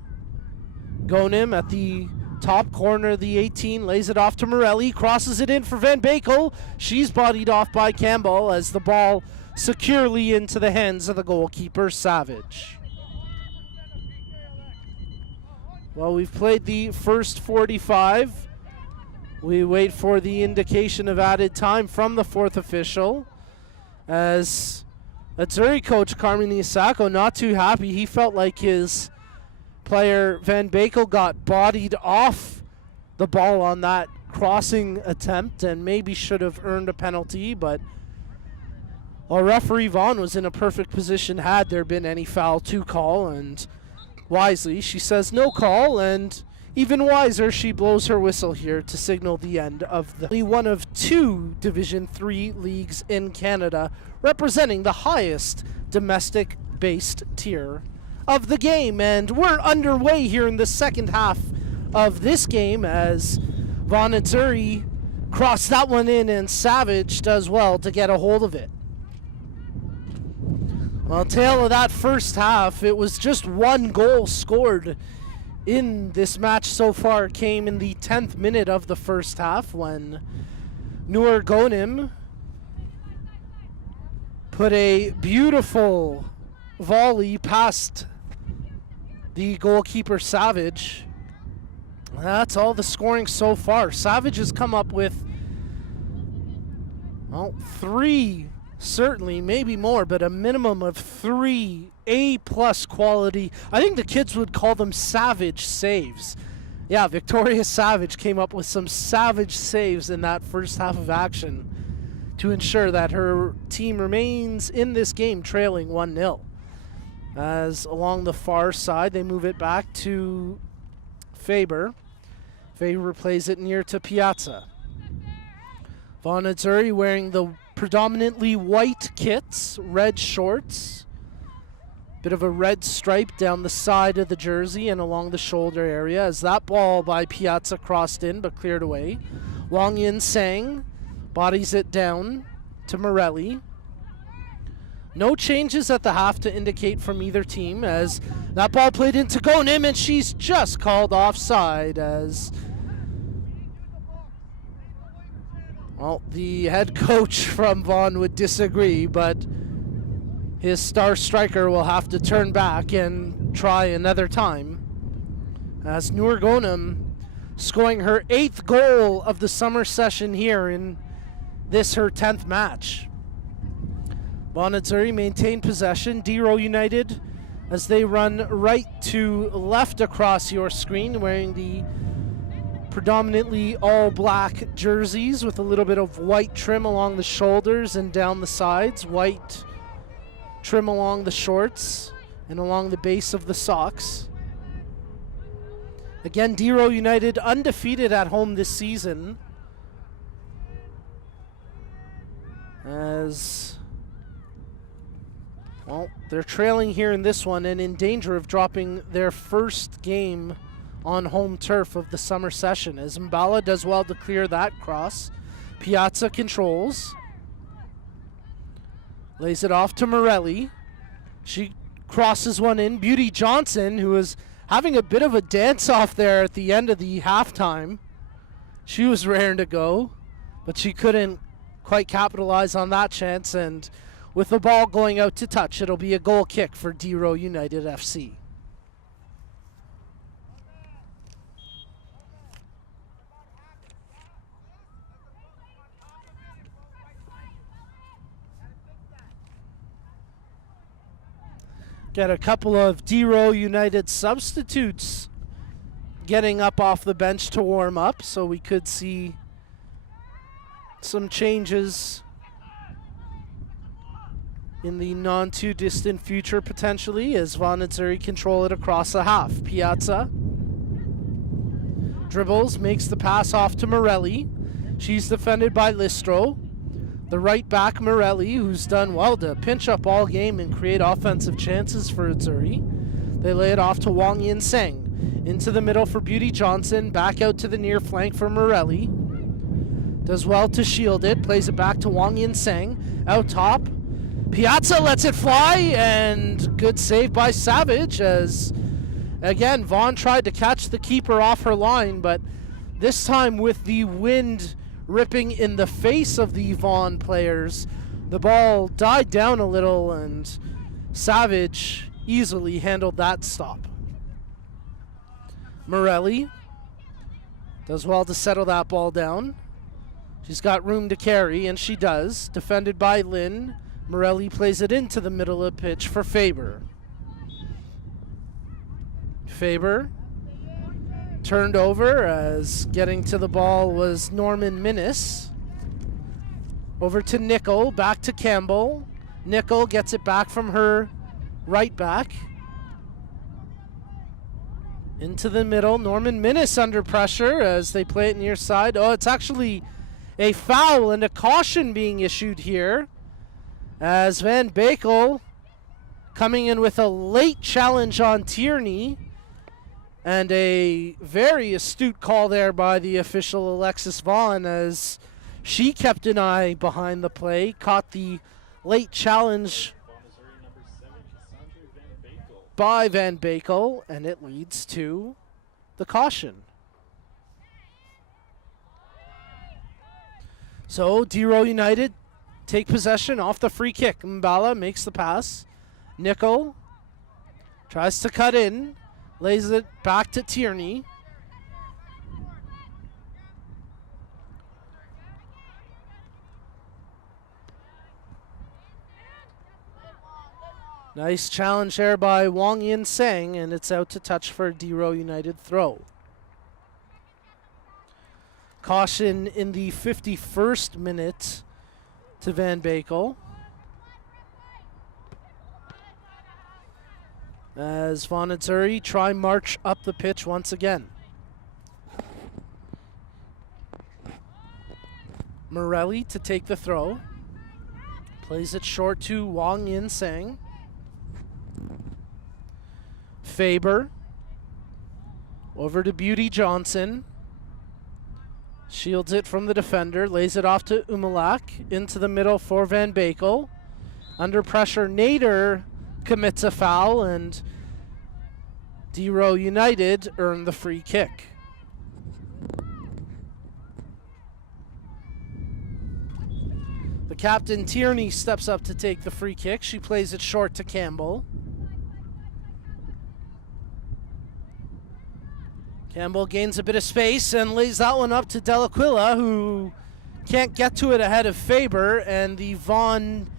Gonim at the top corner of the 18, lays it off to Morelli, crosses it in for Van Bakel. She's bodied off by Campbell as the ball securely into the hands of the goalkeeper, Savage. Well, we've played the first 45. We wait for the indication of added time from the fourth official, as Azzurri coach Carmen Isako not too happy. He felt like his player Van Bakel got bodied off the ball on that crossing attempt and maybe should have earned a penalty, but our referee Vaughan was in a perfect position had there been any foul to call, and wisely she says no call, and even wiser she blows her whistle here to signal the end of the one of two Division 3 leagues in Canada representing the highest domestic based tier of the game. And we're underway here in the second half of this game as Vaughan Azzurri crossed that one in, and Savage does well to get a hold of it. Well, tail of that first half, it was just one goal scored in this match so far. Came in the 10th minute of the first half when Noor Gonim put a beautiful volley past the goalkeeper Savage. That's all the scoring so far. Savage has come up with, well, 3, certainly, maybe more, but a minimum of 3 A-plus quality. I think the kids would call them savage saves. Yeah, Victoria Savage came up with some savage saves in that first half of action to ensure that her team remains in this game trailing 1-0. As along the far side, they move it back to Faber. Faber plays it near to Piazza. Vaughan Azzurri wearing the predominantly white kits, red shorts. Bit of a red stripe down the side of the jersey and along the shoulder area as that ball by Piazza crossed in but cleared away. Wang Yin Sang bodies it down to Morelli. No changes at the half to indicate from either team as that ball played into Gonim, and she's just called offside as, well, the head coach from Vaughan would disagree, but his star striker will have to turn back and try another time as Noor Gonim scoring her 8th goal of the summer session here in this her 10th match. Vaughan Azzurri maintain possession. DeRo United as they run right to left across your screen, wearing the predominantly all black jerseys with a little bit of white trim along the shoulders and down the sides, white trim along the shorts and along the base of the socks. Again, DeRo United undefeated at home this season as, well, they're trailing here in this one and in danger of dropping their first game on home turf of the summer session as Mbala does well to clear that cross. Piazza controls. Lays it off to Morelli. She crosses one in. Beauty Johnson, who is having a bit of a dance-off there at the end of the halftime. She was raring to go, but she couldn't quite capitalize on that chance, and with the ball going out to touch, it'll be a goal kick for DeRo United FC. Get a couple of DeRo United substitutes getting up off the bench to warm up, so we could see some changes in the non-too-distant future potentially as Vaughan Azzurri control it across the half. Piazza dribbles, makes the pass off to Morelli. She's defended by Listro. The right back, Morelli, who's done well to pinch up all game and create offensive chances for Azzurri. They lay it off to Wang Yin Sang. Into the middle for Beauty Johnson. Back out to the near flank for Morelli. Does well to shield it. Plays it back to Wang Yin Sang. Out top Piazza lets it fly, and good save by Savage as, again, Vaughan tried to catch the keeper off her line, but this time with the wind ripping in the face of the Vaughan players, the ball died down a little, and Savage easily handled that stop. Morelli does well to settle that ball down. She's got room to carry, and she does. Defended by Lynn. Morelli plays it into the middle of the pitch for Faber. Faber turned over as getting to the ball was Norman Minnis. Over to Nickel, back to Campbell. Nickel gets it back from her right back. Into the middle, Norman Minnis under pressure as they play it near side. Oh, it's actually a foul and a caution being issued here as Van Bakel coming in with a late challenge on Tierney, and a very astute call there by the official Alexis Vaughan as she kept an eye behind the play, caught the late challenge by Van Bakel, and it leads to the caution. So DeRo United take possession off the free kick. Mbala makes the pass. Nickel tries to cut in, lays it back to Tierney. Nice challenge there by Wang Yin Sang, and it's out to touch for a DeRo United throw. Caution in the 51st minute to Van Bakel, as Vaughan Azzurri try march up the pitch once again. Morelli to take the throw. Plays it short to Wang Yin Sang. Faber over to Beauty Johnson. Shields it from the defender, lays it off to Umalak, into the middle for Van Bakel. Under pressure, Nader commits a foul, and DeRo United earn the free kick. The captain, Tierney, steps up to take the free kick. She plays it short to Campbell. Campbell gains a bit of space and lays that one up to Delaquila, who can't get to it ahead of Faber, and the Vaughan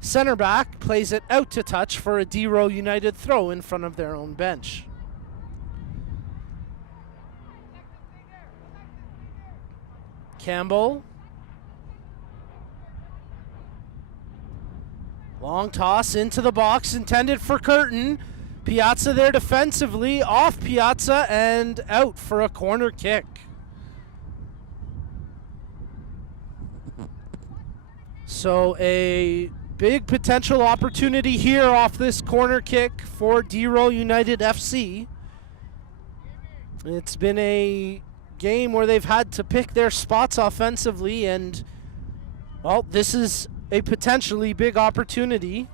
center back plays it out to touch for a DeRo United throw in front of their own bench. Campbell. Long toss into the box intended for Curtin. Piazza there defensively, off Piazza and out for a corner kick. So a big potential opportunity here off this corner kick for DeRo United FC. It's been a game where they've had to pick their spots offensively, and, well, this is a potentially big opportunity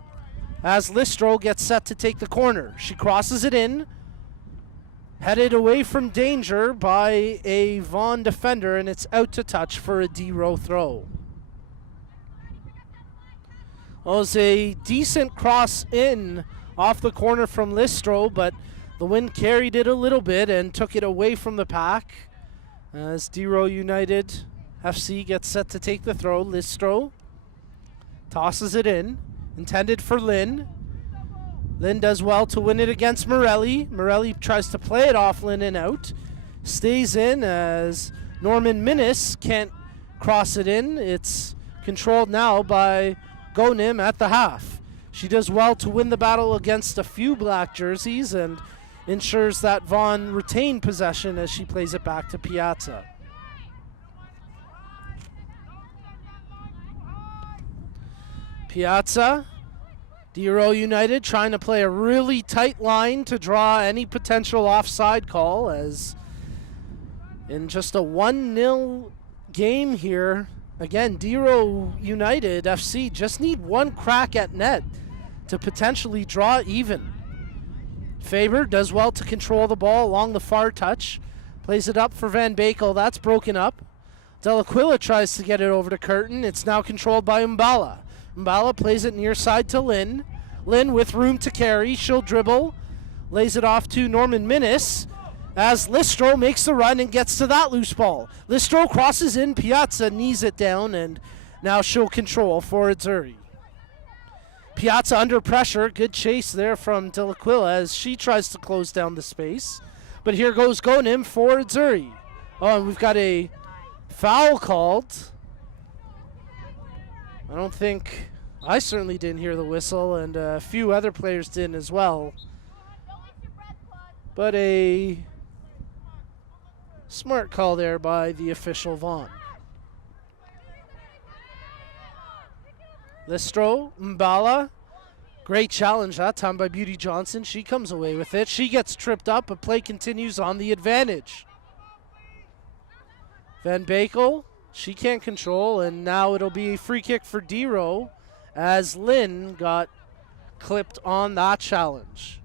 as Listro gets set to take the corner. She crosses it in, headed away from danger by a Vaughan defender, and it's out to touch for a DeRo throw. Well, it was a decent cross in off the corner from Listro, but the wind carried it a little bit and took it away from the pack as DeRo United FC gets set to take the throw. Listro tosses it in. Intended for Lynn. Lynn does well to win it against Morelli. Morelli tries to play it off Lynn and out. Stays in as Norman Minnis can't cross it in. It's controlled now by Gonim at the half. She does well to win the battle against a few black jerseys and ensures that Vaughan retain possession as she plays it back to Piazza. Piazza, DeRo United trying to play a really tight line to draw any potential offside call, as in just a 1-0 game here Again, DeRo United FC just need one crack at net to potentially draw even. Faber does well to control the ball along the far touch. Plays it up for Van Bakel. That's broken up. Delaquila tries to get it over to Curtin. It's now controlled by Mbala. Mbala plays it near side to Lynn. Lynn with room to carry. She'll dribble. Lays it off to Norman Minnis as Listro makes the run and gets to that loose ball. Listro crosses in. Piazza knees it down, and now she'll control for Azzurri. Piazza under pressure. Good chase there from Delaquila as she tries to close down the space. But here goes Gonim for Azzurri. Oh, and we've got a foul called. I certainly didn't hear the whistle, and a few other players didn't as well. But a smart call there by the official Vaughan. Listro, Mbala. Great challenge that time by Beauty Johnson. She comes away with it. She gets tripped up, but play continues on the advantage. Van Bakel, she can't control, and now it'll be a free kick for DeRo as Lynn got clipped on that challenge.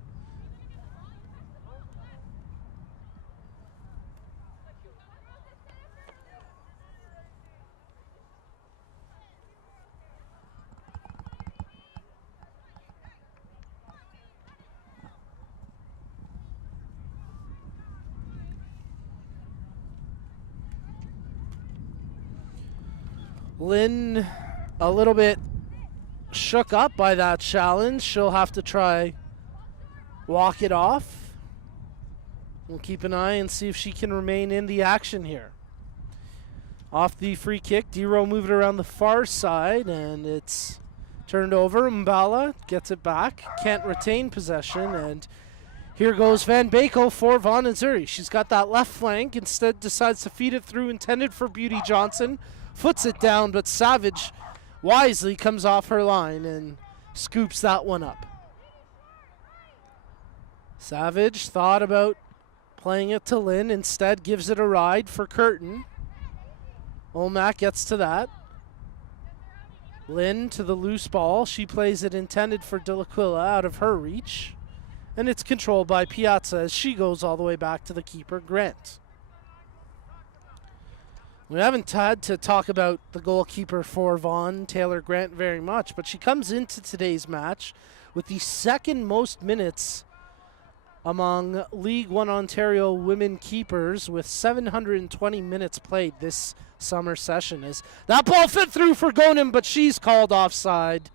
Lynn a little bit shook up by that challenge. She'll have to try walk it off. We'll keep an eye and see if she can remain in the action here. Off the free kick, DeRo moved it around the far side, and it's turned over. Mbala gets it back, can't retain possession, and here goes Van Bakel for Vaughan Azzurri. She's got that left flank, instead decides to feed it through, intended for Beauty Johnson. Foots it down, but Savage wisely comes off her line and scoops that one up. Savage thought about playing it to Lynn, instead gives it a ride for Curtin. Olmack gets to that. Lynn to the loose ball. She plays it intended for Delaquila out of her reach. And it's controlled by Piazza as she goes all the way back to the keeper, Grant. We haven't had to talk about the goalkeeper for Vaughan, Taylor Grant, very much, but she comes into today's match with the second most minutes among League One Ontario women keepers, with 720 minutes played this summer session. As that ball fit through for Gonim, but she's called offside.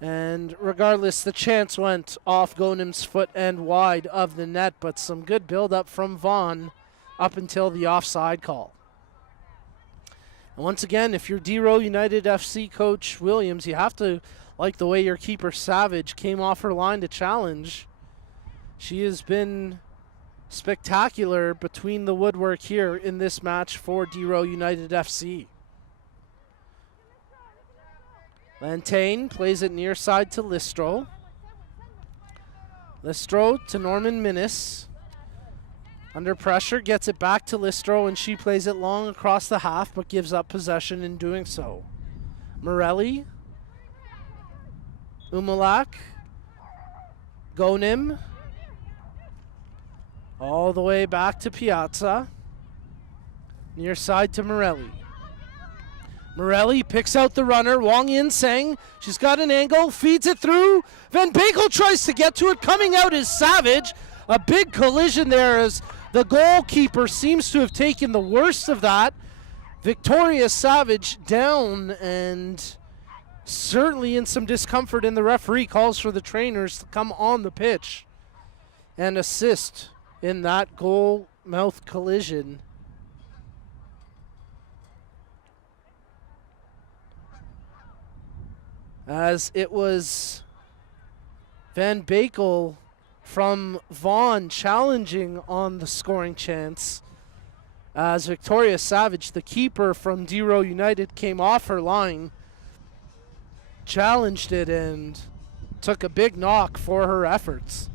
And regardless, the chance went off Gonim's foot and wide of the net, but some good build-up from Vaughan up until the offside call. And once again, if you're DeRo United FC coach Williams, you have to like the way your keeper Savage came off her line to challenge. She has been spectacular between the woodwork here in this match for DeRo United FC. Lantain plays it near side to Listro. Listro to Norman Minnis. Under pressure, gets it back to Listro, and she plays it long across the half, but gives up possession in doing so. Morelli. Umalak. Gonim. All the way back to Piazza. Near side to Morelli. Morelli picks out the runner. Wong Yin Sang. She's got an angle. Feeds it through. Van Bakel tries to get to it. Coming out is Savage. A big collision there as the goalkeeper seems to have taken the worst of that. Victoria Savage down and certainly in some discomfort, and the referee calls for the trainers to come on the pitch and assist in that goal mouth collision. As it was Van Bakel from Vaughan challenging on the scoring chance, as Victoria Savage, the keeper from DeRo United, came off her line, challenged it, and took a big knock for her efforts.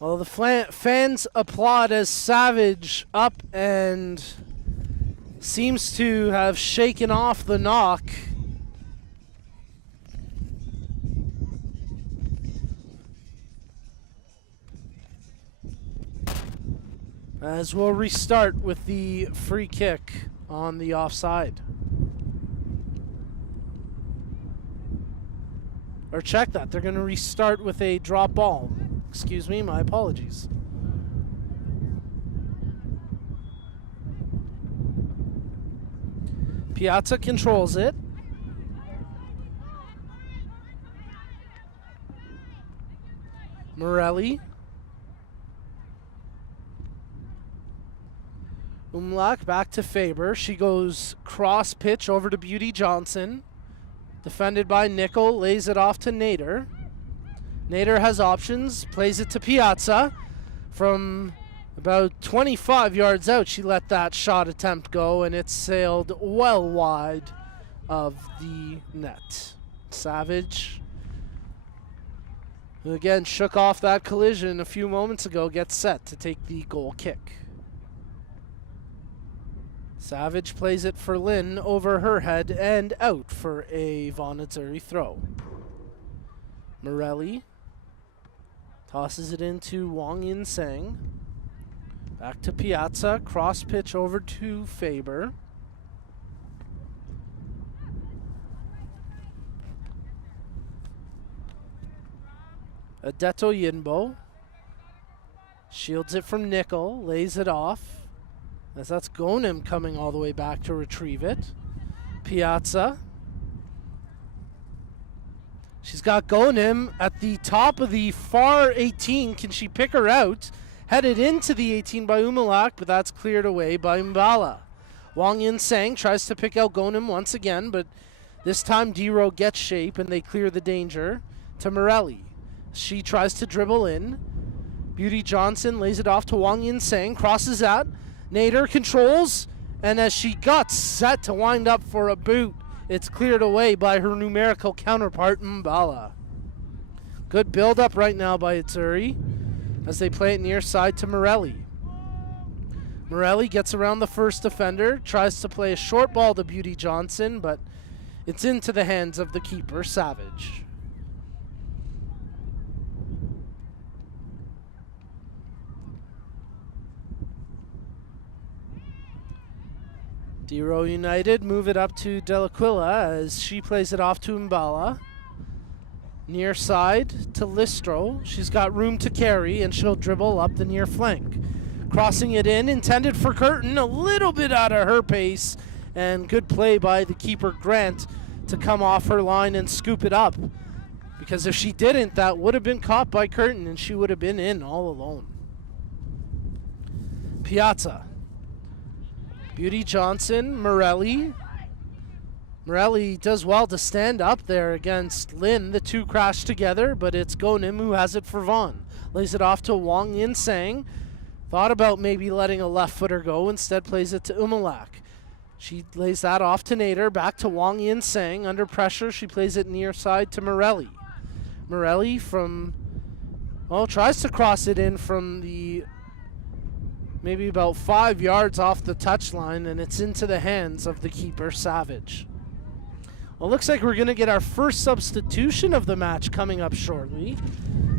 Well, the fans applaud as Savage up and seems to have shaken off the knock. As we'll restart with the free kick on the offside. Or check that, they're going to restart with a drop ball. Excuse me, my apologies. Piazza controls it. Morelli. Umlach back to Faber. She goes cross pitch over to Beauty Johnson. Defended by Nickel, lays it off to Nader. Nader has options, plays it to Piazza. From about 25 yards out, she let that shot attempt go, and it sailed well wide of the net. Savage, who again shook off that collision a few moments ago, gets set to take the goal kick. Savage plays it for Lynn over her head and out for a Vaughan Azzurri throw. Morelli tosses it into Wang Yin Sang. Back to Piazza, cross pitch over to Faber. Adeto Yinbo shields it from Nickel, lays it off. As that's Gonem coming all the way back to retrieve it. Piazza. She's got Gonem at the top of the far 18. Can she pick her out? Headed into the 18 by Umalak, but that's cleared away by Mbala. Wang Yin Sang tries to pick out Gonem once again, but this time DeRo gets shape and they clear the danger to Morelli. She tries to dribble in. Beauty Johnson lays it off to Wang Yin Sang, crosses out. Nader controls, and as she got set to wind up for a boot, it's cleared away by her numerical counterpart, Mbala. Good build-up right now by Azzurri as they play it near side to Morelli. Morelli gets around the first defender, tries to play a short ball to Beauty Johnson, but it's into the hands of the keeper, Savage. DeRo United move it up to Delaquila as she plays it off to Mbala. Near side to Listro. She's got room to carry and she'll dribble up the near flank. Crossing it in, intended for Curtin, a little bit out of her pace, and good play by the keeper Grant to come off her line and scoop it up. Because if she didn't, that would have been caught by Curtin and she would have been in all alone. Piazza. Beauty Johnson, Morelli. Morelli does well to stand up there against Lynn. The two crash together, but it's Gonem who has it for Vaughan. Lays it off to Wang Yin Sang. Thought about maybe letting a left footer go. Instead plays it to Umalak. She lays that off to Nader. Back to Wang Yin Sang. Under pressure, she plays it near side to Morelli. Morelli tries to cross it in from the maybe about 5 yards off the touchline, and it's into the hands of the keeper, Savage. Well, looks like we're going to get our first substitution of the match coming up shortly,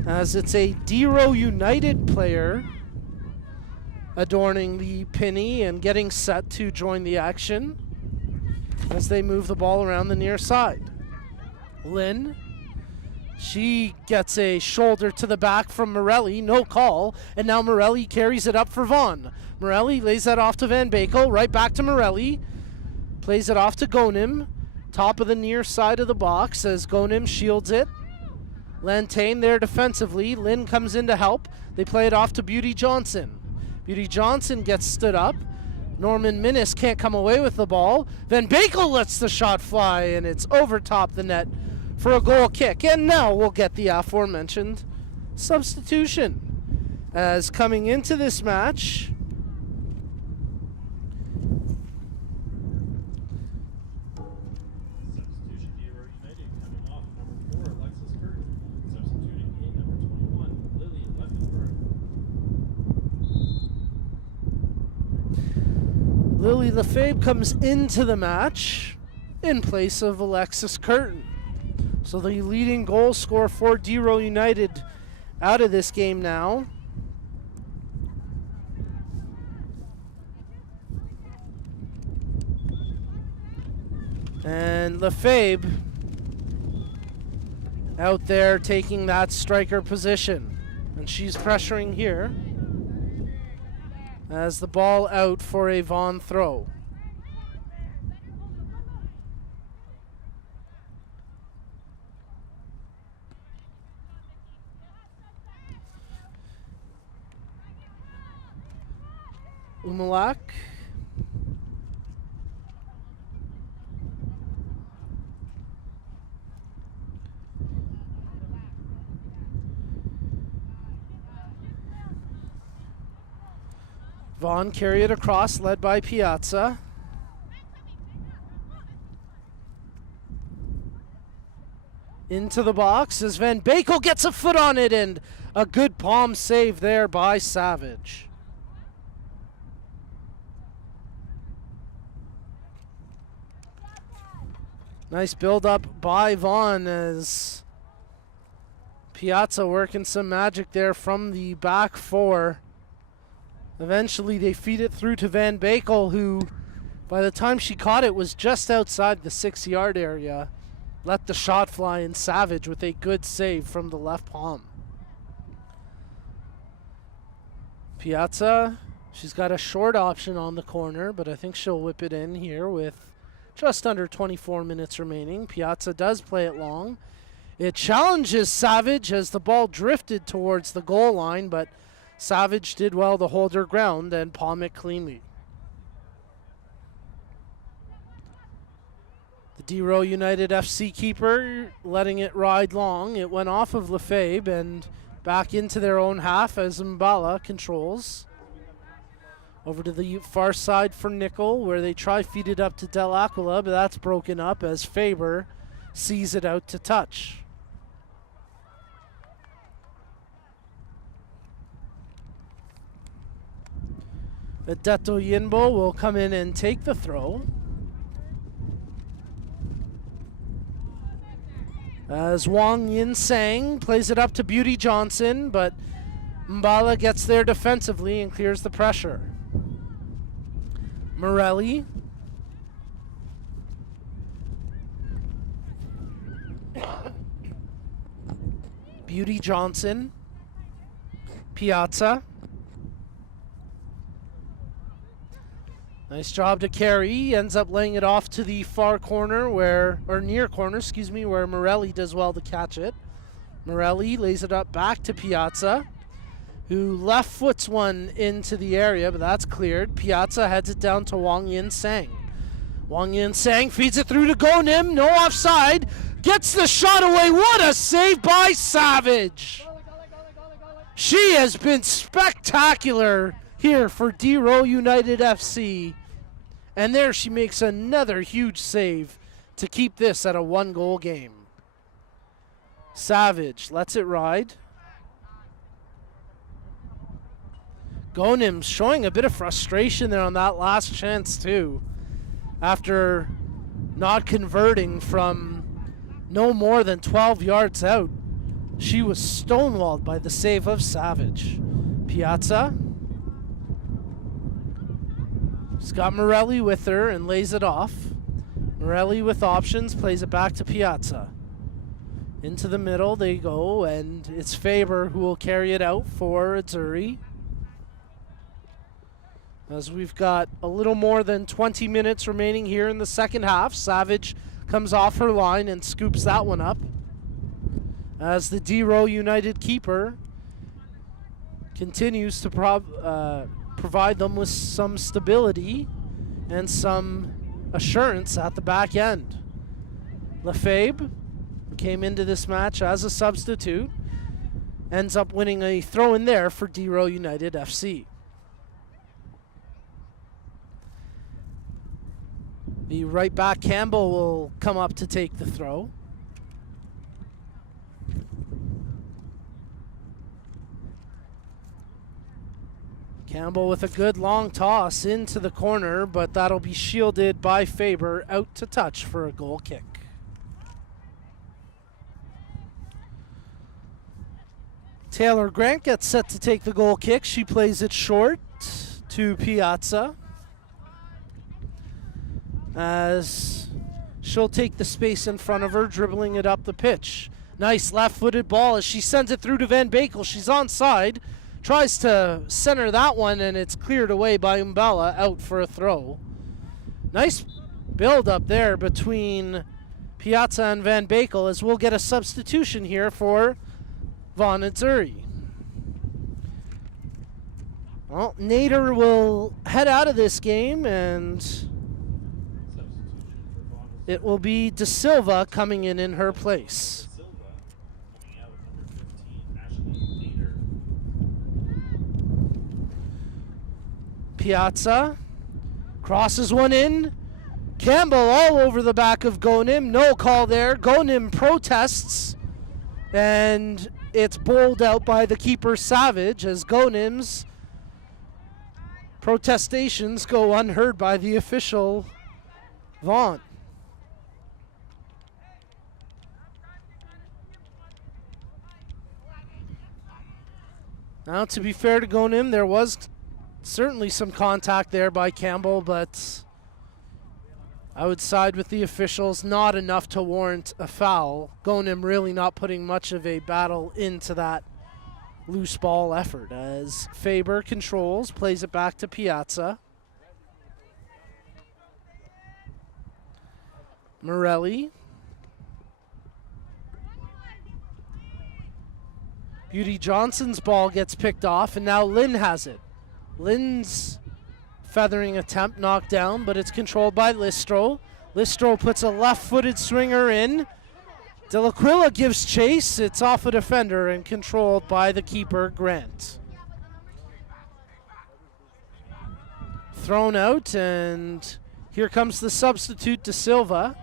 as it's a DeRo United player adorning the penny and getting set to join the action as they move the ball around the near side. Lynn. She gets a shoulder to the back from Morelli, no call, and now Morelli carries it up for Vaughan. Morelli lays that off to Van Bakel, right back to Morelli, plays it off to Gonem, top of the near side of the box as Gonem shields it. Lantane there defensively, Lynn comes in to help, they play it off to Beauty Johnson. Beauty Johnson gets stood up, Norman Minnis can't come away with the ball, Van Bakel lets the shot fly and it's over top the net for a goal kick. And now we'll get the aforementioned substitution. As coming into this match, substitution DeRo United coming off number 4, Alexis Curtin. Substituting in number 21, Lily Levenberg. Lily Lefebvre comes into the match in place of Alexis Curtin. So the leading goal scorer for DeRo United out of this game now. And Lefebvre out there taking that striker position. And she's pressuring here as the ball out for a Vaughan throw. Umalak. Vaughan carry it across, led by Piazza. Into the box as Van Bakel gets a foot on it, and a good palm save there by Savage. Nice build up by Vaughan as Piazza working some magic there from the back four. Eventually they feed it through to Van Bakel, who by the time she caught it was just outside the 6-yard area. Let the shot fly, and Savage with a good save from the left palm. Piazza, she's got a short option on the corner, but I think she'll whip it in here with just under 24 minutes remaining. Piazza does play it long. It challenges Savage as the ball drifted towards the goal line, but Savage did well to hold her ground and palm it cleanly. The DeRo United FC keeper letting it ride long. It went off of Lefebvre and back into their own half as Mbala controls. Over to the far side for Nickel, where they try feed it up to Del Aquila, but that's broken up as Faber sees it out to touch. Adeto Yinbo will come in and take the throw. As Wang Yin Sang plays it up to Beauty Johnson, but Mbala gets there defensively and clears the pressure. Morelli. Beauty Johnson. Piazza. Nice job to carry. Ends up laying it off to the far corner near corner, where Morelli does well to catch it. Morelli lays it up back to Piazza, who left foots one into the area, but that's cleared. Piazza heads it down to Wang Yin Sang. Wang Yin Sang feeds it through to Gonim, no offside, gets the shot away. What a save by Savage! She has been spectacular here for DeRo United FC. And there she makes another huge save to keep this at a 1-goal game. Savage lets it ride. Gonim showing a bit of frustration there on that last chance too. After not converting from no more than 12 yards out, she was stonewalled by the save of Savage. Piazza. She's got Morelli with her and lays it off. Morelli with options, plays it back to Piazza. Into the middle they go, and it's Faber who will carry it out for Azzurri. As we've got a little more than 20 minutes remaining here in the second half. Savage comes off her line and scoops that one up. As the DeRo United keeper continues to provide them with some stability and some assurance at the back end. Lefebvre came into this match as a substitute, ends up winning a throw in there for DeRo United FC. The right back Campbell will come up to take the throw. Campbell with a good long toss into the corner, but that'll be shielded by Faber, out to touch for a goal kick. Taylor Grant gets set to take the goal kick. She plays it short to Piazza, as she'll take the space in front of her, dribbling it up the pitch. Nice left-footed ball as she sends it through to Van Bakel. She's onside. Tries to center that one, and it's cleared away by Umbala, out for a throw. Nice build up there between Piazza and Van Bakel, as we'll get a substitution here for Vaughan Azzurri. Well, Nader will head out of this game, and it will be De Silva coming in her place. Piazza crosses one in. Campbell all over the back of Gonim. No call there. Gonim protests, and it's bowled out by the keeper Savage, as Gonim's protestations go unheard by the official Vaughan. Now, to be fair to Gonim, there was certainly some contact there by Campbell, but I would side with the officials. Not enough to warrant a foul. Gonim really not putting much of a battle into that loose ball effort, as Faber controls, plays it back to Piazza. Morelli. Beauty Johnson's ball gets picked off, and now Lynn has it. Lynn's feathering attempt knocked down, but it's controlled by Listro. Listro puts a left-footed swinger in. De La Quilla gives chase. It's off a defender and controlled by the keeper, Grant. Thrown out, and here comes the substitute, De Silva.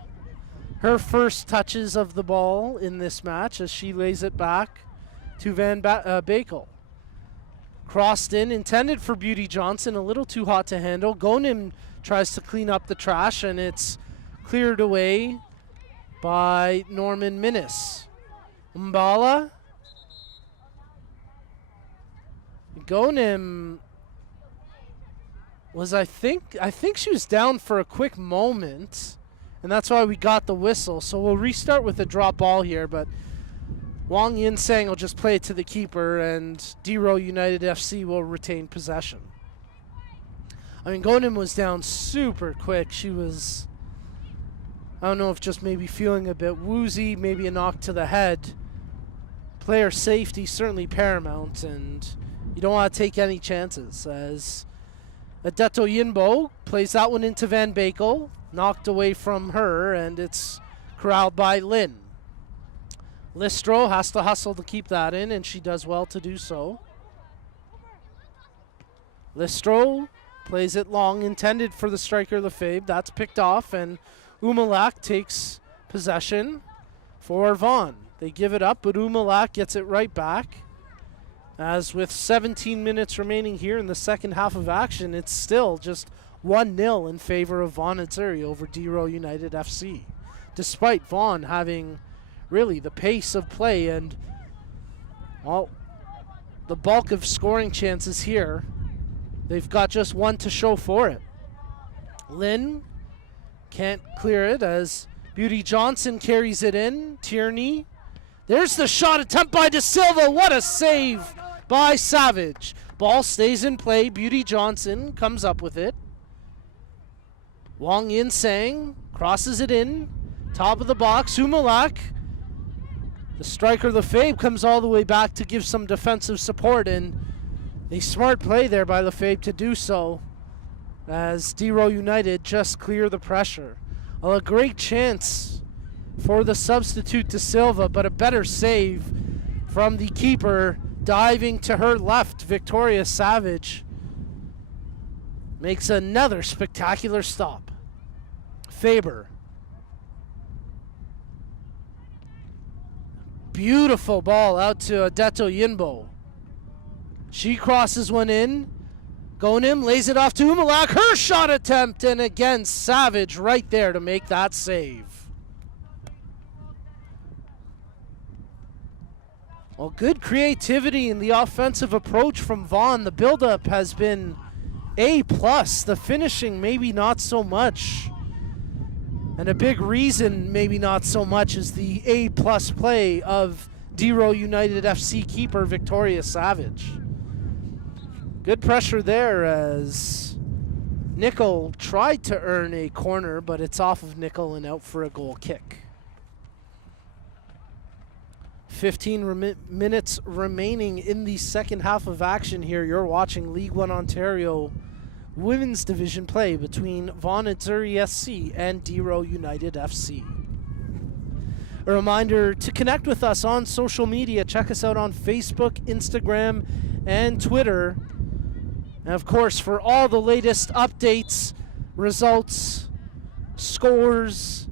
Her first touches of the ball in this match, as she lays it back to Van Bakel. Crossed in, intended for Beauty Johnson, a little too hot to handle. Gonim tries to clean up the trash, and it's cleared away by Norman Minnis. Mbala. Gonim was, I think she was down for a quick moment, and that's why we got the whistle. So we'll restart with a drop ball here, but Wang Yin-Sang will just play it to the keeper, and DeRo United FC will retain possession. I mean, Gonim was down super quick. She was, I don't know if just maybe feeling a bit woozy, maybe a knock to the head. Player safety certainly paramount, and you don't want to take any chances, as Adeto Yinbo plays that one into Van Bakel, knocked away from her, and it's corralled by Lynn. Listro has to hustle to keep that in, and she does well to do so. Listro plays it long, intended for the striker Lefebvre. That's picked off, and Umalak takes possession for Vaughan. They give it up, but Umalak gets it right back. As with 17 minutes remaining here in the second half of action, it's still just 1-0 in favor of Vaughan Azzurri over DeRo United FC. Despite Vaughan having really the pace of play and, well, the bulk of scoring chances here, they've got just one to show for it. Lynn can't clear it as Beauty Johnson carries it in. Tierney. There's the shot attempt by De Silva. What a save by Savage. Ball stays in play. Beauty Johnson comes up with it. Wang Yin-Sang crosses it in. Top of the box. Umalak. The striker Lefebvre comes all the way back to give some defensive support, and a smart play there by Lefebvre to do so, as DeRo United just clear the pressure. Well, a great chance for the substitute De Silva, but a better save from the keeper, diving to her left. Victoria Savage makes another spectacular stop. Faber. Beautiful ball out to Adeto Yinbo. She crosses one in. Gonim lays it off to Umalak. Her shot attempt, and again, Savage right there to make that save. Well, good creativity in the offensive approach from Vaughan. The buildup has been A+. The finishing, maybe not so much. And a big reason, maybe not so much, is the A+ play of DeRo United FC keeper Victoria Savage. Good pressure there as Nickel tried to earn a corner, but it's off of Nickel and out for a goal kick. 15 minutes remaining in the second half of action here. You're watching League One Ontario Women's Division play between Vaughan Azzurri SC and DeRo United FC. A reminder to connect with us on social media. Check us out on Facebook, Instagram, and Twitter. And of course, for all the latest updates, results, scores,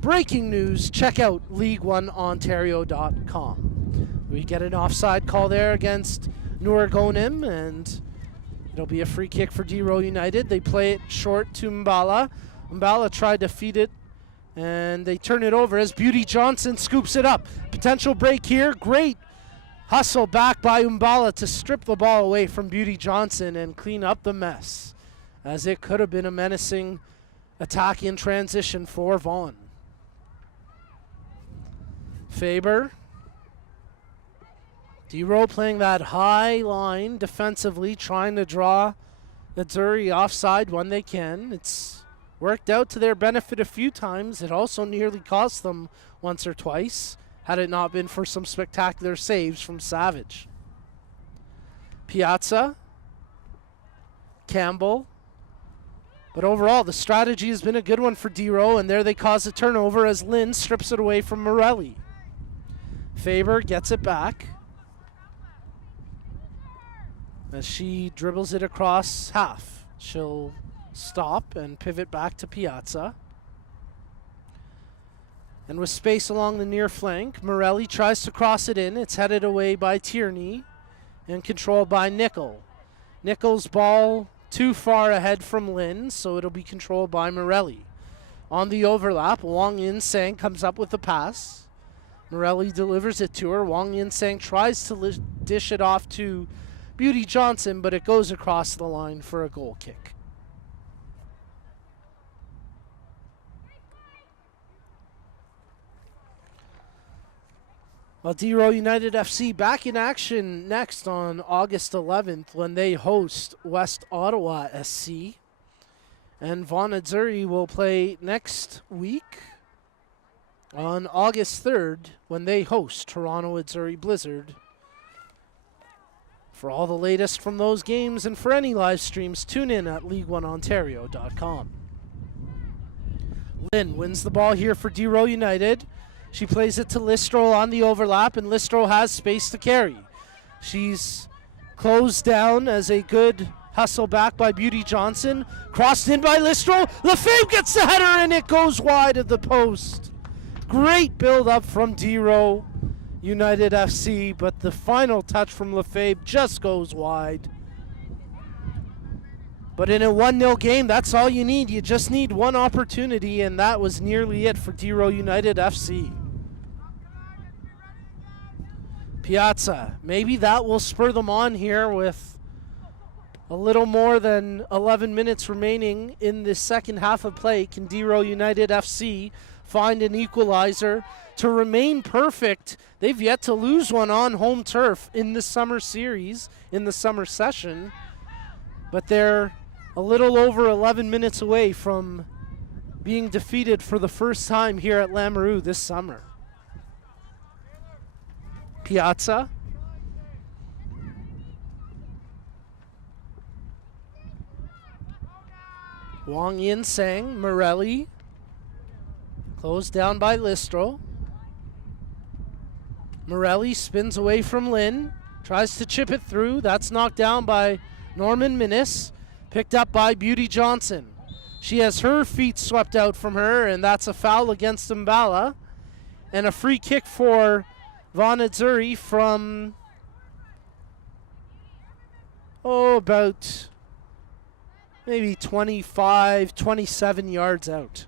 breaking news, check out League1Ontario.com. We get an offside call there against Gonim, and it'll be a free kick for DeRo United. They play it short to Mbala. Mbala tried to feed it, and they turn it over as Beauty Johnson scoops it up. Potential break here. Great hustle back by Mbala to strip the ball away from Beauty Johnson and clean up the mess, as it could have been a menacing attack in transition for Vaughan. Faber. DeRo playing that high line defensively, trying to draw Azzurri offside when they can. It's worked out to their benefit a few times. It also nearly cost them once or twice, had it not been for some spectacular saves from Savage. Piazza. Campbell. But overall, the strategy has been a good one for DeRo, and there they cause a turnover as Lynn strips it away from Morelli. Faber gets it back as she dribbles it across half. She'll stop and pivot back to Piazza. And with space along the near flank, Morelli tries to cross it in. It's headed away by Tierney and controlled by Nickel. Nickel's ball too far ahead from Lynn, so it'll be controlled by Morelli. On the overlap, Wang Yin-sang comes up with the pass. Morelli delivers it to her. Wang Yin-sang tries to dish it off to Beauty Johnson, but it goes across the line for a goal kick. Well, DeRo United FC back in action next on August 11th when they host West Ottawa SC. And Vaughan Azzurri will play next week on August 3rd when they host Toronto Azzurri Blizzard. For all the latest from those games and for any live streams, tune in at League1Ontario.com. Lynn wins the ball here for DeRo United. She plays it to Listro on the overlap, and Listro has space to carry. She's closed down as a good hustle back by Beauty Johnson. Crossed in by Listro. Lefebvre gets the header, and it goes wide of the post. Great build-up from DeRo United FC, but the final touch from Lefebvre just goes wide. But in a 1-0 game, that's all you need. You just need one opportunity, and that was nearly it for DeRo United FC. Piazza, maybe that will spur them on here with a little more than 11 minutes remaining in the second half of play. Can DeRo United FC find an equalizer to remain perfect? They've yet to lose one on home turf in the summer series, in the summer session, but they're a little over 11 minutes away from being defeated for the first time here at Lamoureux this summer. Piazza. Wang Yin-sang, Morelli. Closed down by Listro. Morelli spins away from Lynn. Tries to chip it through. That's knocked down by Norman Minnis. Picked up by Beauty Johnson. She has her feet swept out from her, and that's a foul against Mbala. And a free kick for Vaughan Azzurri from, about maybe 25, 27 yards out.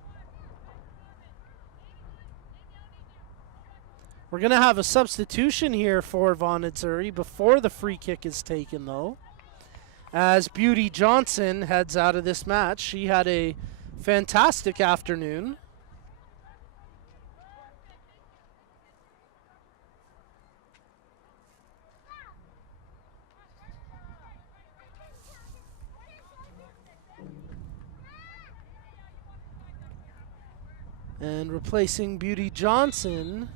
We're going to have a substitution here for Vaughan Azzurri before the free kick is taken, though, as Beauty Johnson heads out of this match. She had a fantastic afternoon. And replacing Beauty Johnson,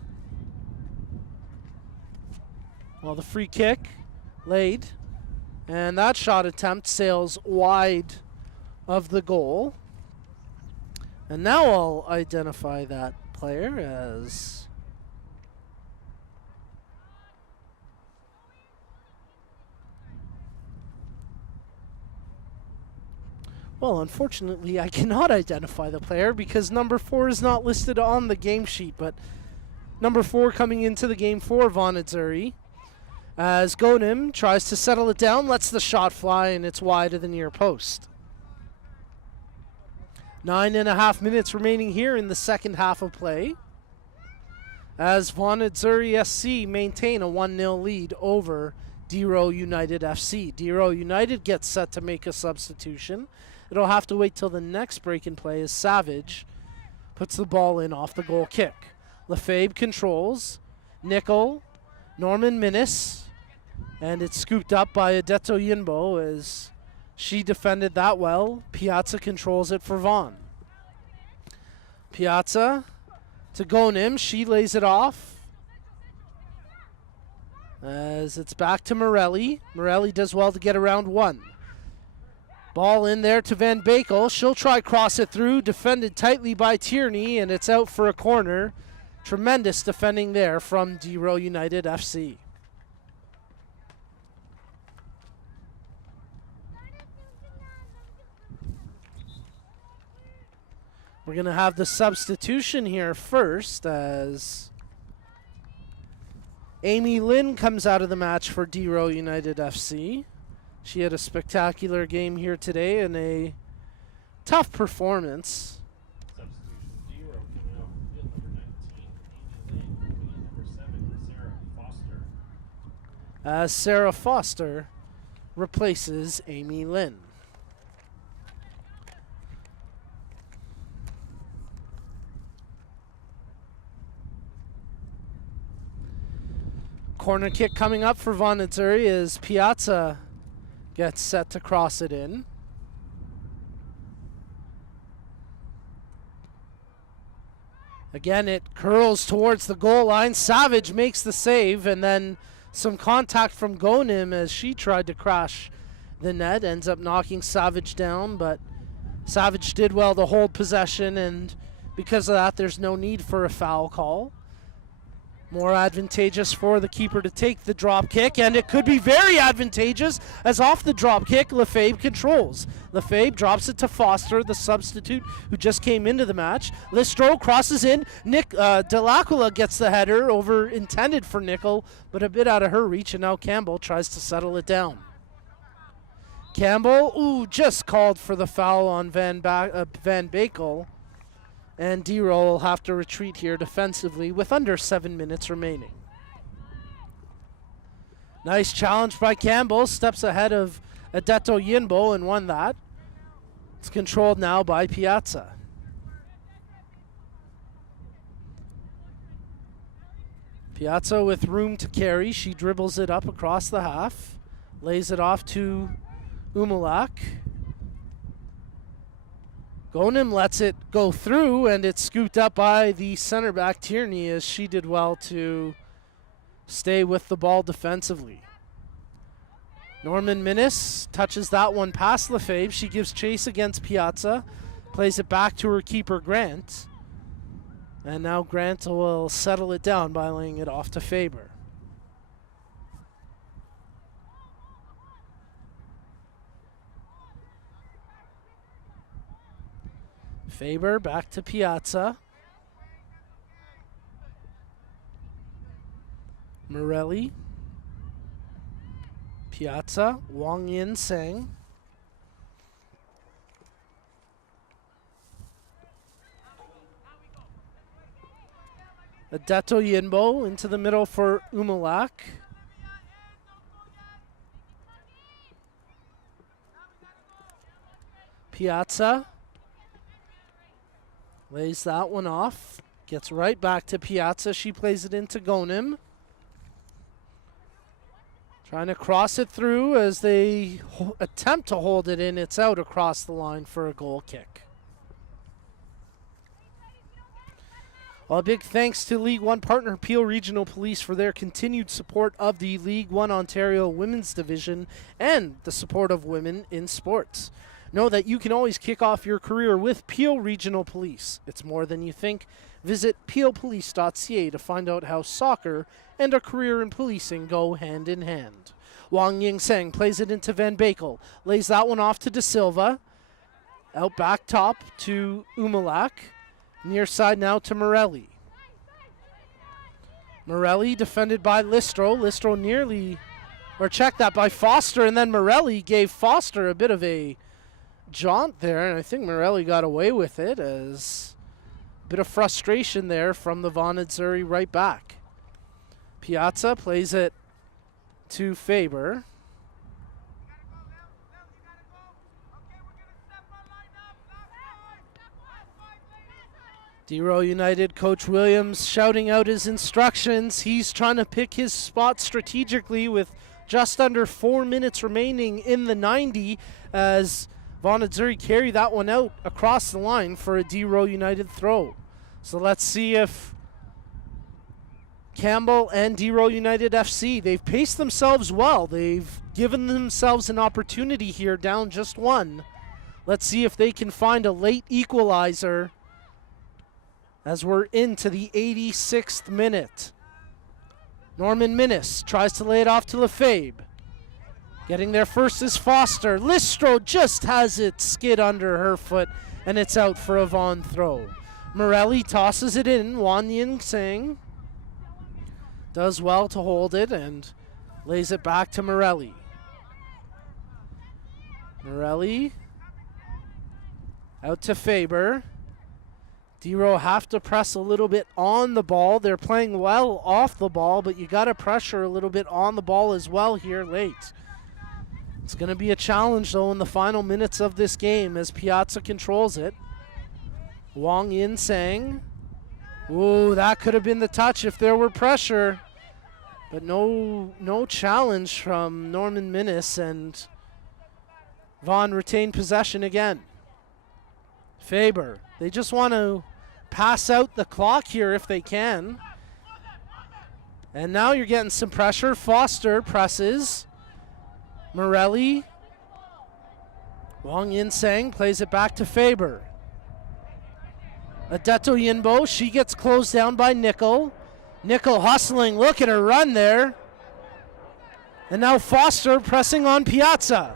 well, the free kick laid, and that shot attempt sails wide of the goal. And now I'll identify that player as well, unfortunately, I cannot identify the player because number 4 is not listed on the game sheet, but number 4 coming into the game for Vaughan Azzurri, as Gonim tries to settle it down, lets the shot fly, and it's wide of the near post. 9.5 minutes remaining here in the second half of play, as Vaughan Azzurri SC maintain a 1-0 lead over DeRo United FC. DeRo United gets set to make a substitution. It'll have to wait till the next break in play as Savage puts the ball in off the goal kick. Lefebvre controls. Nickel, Norman Minnis, and it's scooped up by Adeto Yinbo as she defended that well. Piazza controls it for Vaughan. Piazza to Gonim. She lays it off as it's back to Morelli. Morelli does well to get around one. Ball in there to Van Bakel. She'll try cross it through. Defended tightly by Tierney, and it's out for a corner. Tremendous defending there from DeRo United FC. We're going to have the substitution here first as Amy Lynn comes out of the match for DeRo United FC. She had a spectacular game here today and a tough performance. Substitution DeRo coming out from field number 19, Amy Lynn, coming in number 7, Sarah Foster. As Sarah Foster replaces Amy Lynn. Corner kick coming up for Vaughan Azzurri as Piazza gets set to cross it in. Again, it curls towards the goal line. Savage makes the save, and then some contact from Gonim as she tried to crash the net. Ends up knocking Savage down, but Savage did well to hold possession, and because of that, there's no need for a foul call. More advantageous for the keeper to take the drop kick, and it could be very advantageous as off the drop kick, Lefebvre controls. Lefebvre drops it to Foster, the substitute who just came into the match. Listro crosses in. Delacqua gets the header over intended for Nickel, but a bit out of her reach, and now Campbell tries to settle it down. Campbell, just called for the foul on Van Bakel. And DeRo will have to retreat here defensively with under 7 minutes remaining. Nice challenge by Campbell. Steps ahead of Adeto Yinbo and won that. It's controlled now by Piazza. Piazza with room to carry. She dribbles it up across the half. Lays it off to Umulak. Gonim lets it go through, and it's scooped up by the center back Tierney as she did well to stay with the ball defensively. Norman Minnis touches that one past Lefebvre. She gives chase against Piazza, plays it back to her keeper Grant, and now Grant will settle it down by laying it off to Faber. Faber back to Piazza. Morelli. Piazza. Wang Yin Seng. Adeto Yinbo into the middle for Umalak. Piazza lays that one off. Gets right back to Piazza. She plays it into Gonim. Trying to cross it through as they attempt to hold it in. It's out across the line for a goal kick. Well, a big thanks to League One partner Peel Regional Police for their continued support of the League One Ontario Women's Division and the support of women in sports. Know that you can always kick off your career with Peel Regional Police. It's more than you think. Visit peelpolice.ca to find out how soccer and a career in policing go hand in hand. Wang Yingseng plays it into Van Bakel. Lays that one off to De Silva. Out back top to Umalak. Near side now to Morelli. Morelli defended by Listro. Listro nearly, or checked that by Foster, and then Morelli gave Foster a bit of a jaunt there, and I think Morelli got away with it as a bit of frustration there from the Vaughan Azzurri right back. Piazza plays it to Faber. DeRo United Coach Williams shouting out his instructions. He's trying to pick his spot strategically with just under 4 minutes remaining in the 90 as Vaughan Azzurri carry that one out across the line for a DeRo United throw. So let's see if Campbell and DeRo United FC, they've paced themselves well. They've given themselves an opportunity here, down just one. Let's see if they can find a late equalizer as we're into the 86th minute. Norman Minnis tries to lay it off to Lefebvre. Getting there first is Foster. Listro just has it skid under her foot, and it's out for a Vaughan throw. Morelli tosses it in. Wang Yingseng does well to hold it and lays it back to Morelli. Morelli out to Faber. DeRo have to press a little bit on the ball. They're playing well off the ball, but you got to pressure a little bit on the ball as well here late. It's going to be a challenge, though, in the final minutes of this game as Piazza controls it. Wang Yinseng. Ooh, that could have been the touch if there were pressure. But no challenge from Norman Minnis, and Vaughan retained possession again. Faber. They just want to pass out the clock here if they can. And now you're getting some pressure. Foster presses. Morelli. Wang Yinseng plays it back to Faber. Adeto Yinbo, she gets closed down by Nickel. Nickel hustling, look at her run there. And now Foster pressing on Piazza.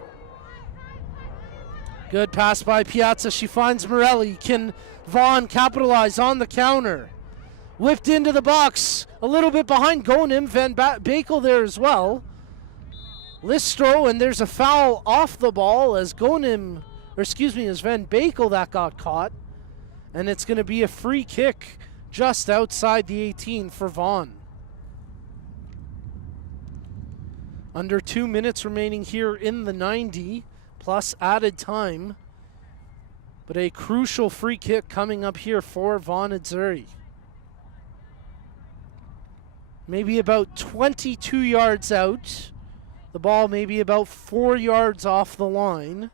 Good pass by Piazza. She finds Morelli. Can Vaughan capitalize on the counter? Whipped into the box. A little bit behind Gonim. Van Bakel there as well. Listro, and there's a foul off the ball as Van Bakel that got caught. And it's going to be a free kick just outside the 18 for Vaughan. Under 2 minutes remaining here in the 90. Plus added time, but a crucial free kick coming up here for Vaughan Azzurri. Maybe about 22 yards out. The ball maybe about 4 yards off the line.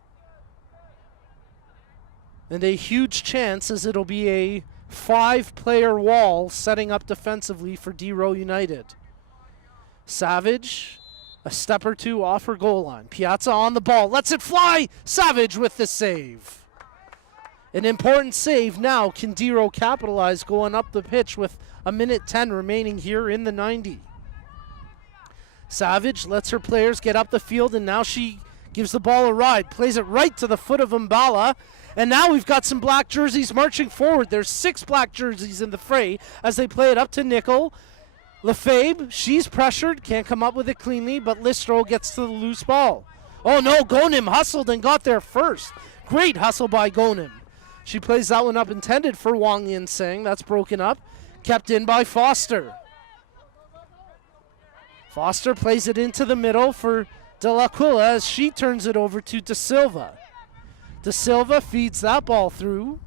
And a huge chance as it'll be a 5-player wall setting up defensively for DeRo United. Savage. A step or two off her goal line. Piazza on the ball. Lets it fly. Savage with the save. An important save now. Can DeRo capitalize going up the pitch with 1:10 remaining here in the 90? Savage lets her players get up the field, and now she gives the ball a ride. Plays it right to the foot of Mbala. And now we've got some black jerseys marching forward. There's 6 black jerseys in the fray as they play it up to Nickel. Lefebvre, she's pressured, can't come up with it cleanly, but Listro gets to the loose ball. Oh no, Gonim hustled and got there first. Great hustle by Gonim. She plays that one up intended for Wang Yinseng. That's broken up. Kept in by Foster. Foster plays it into the middle for De La Quilla as she turns it over to De Silva. De Silva feeds that ball through.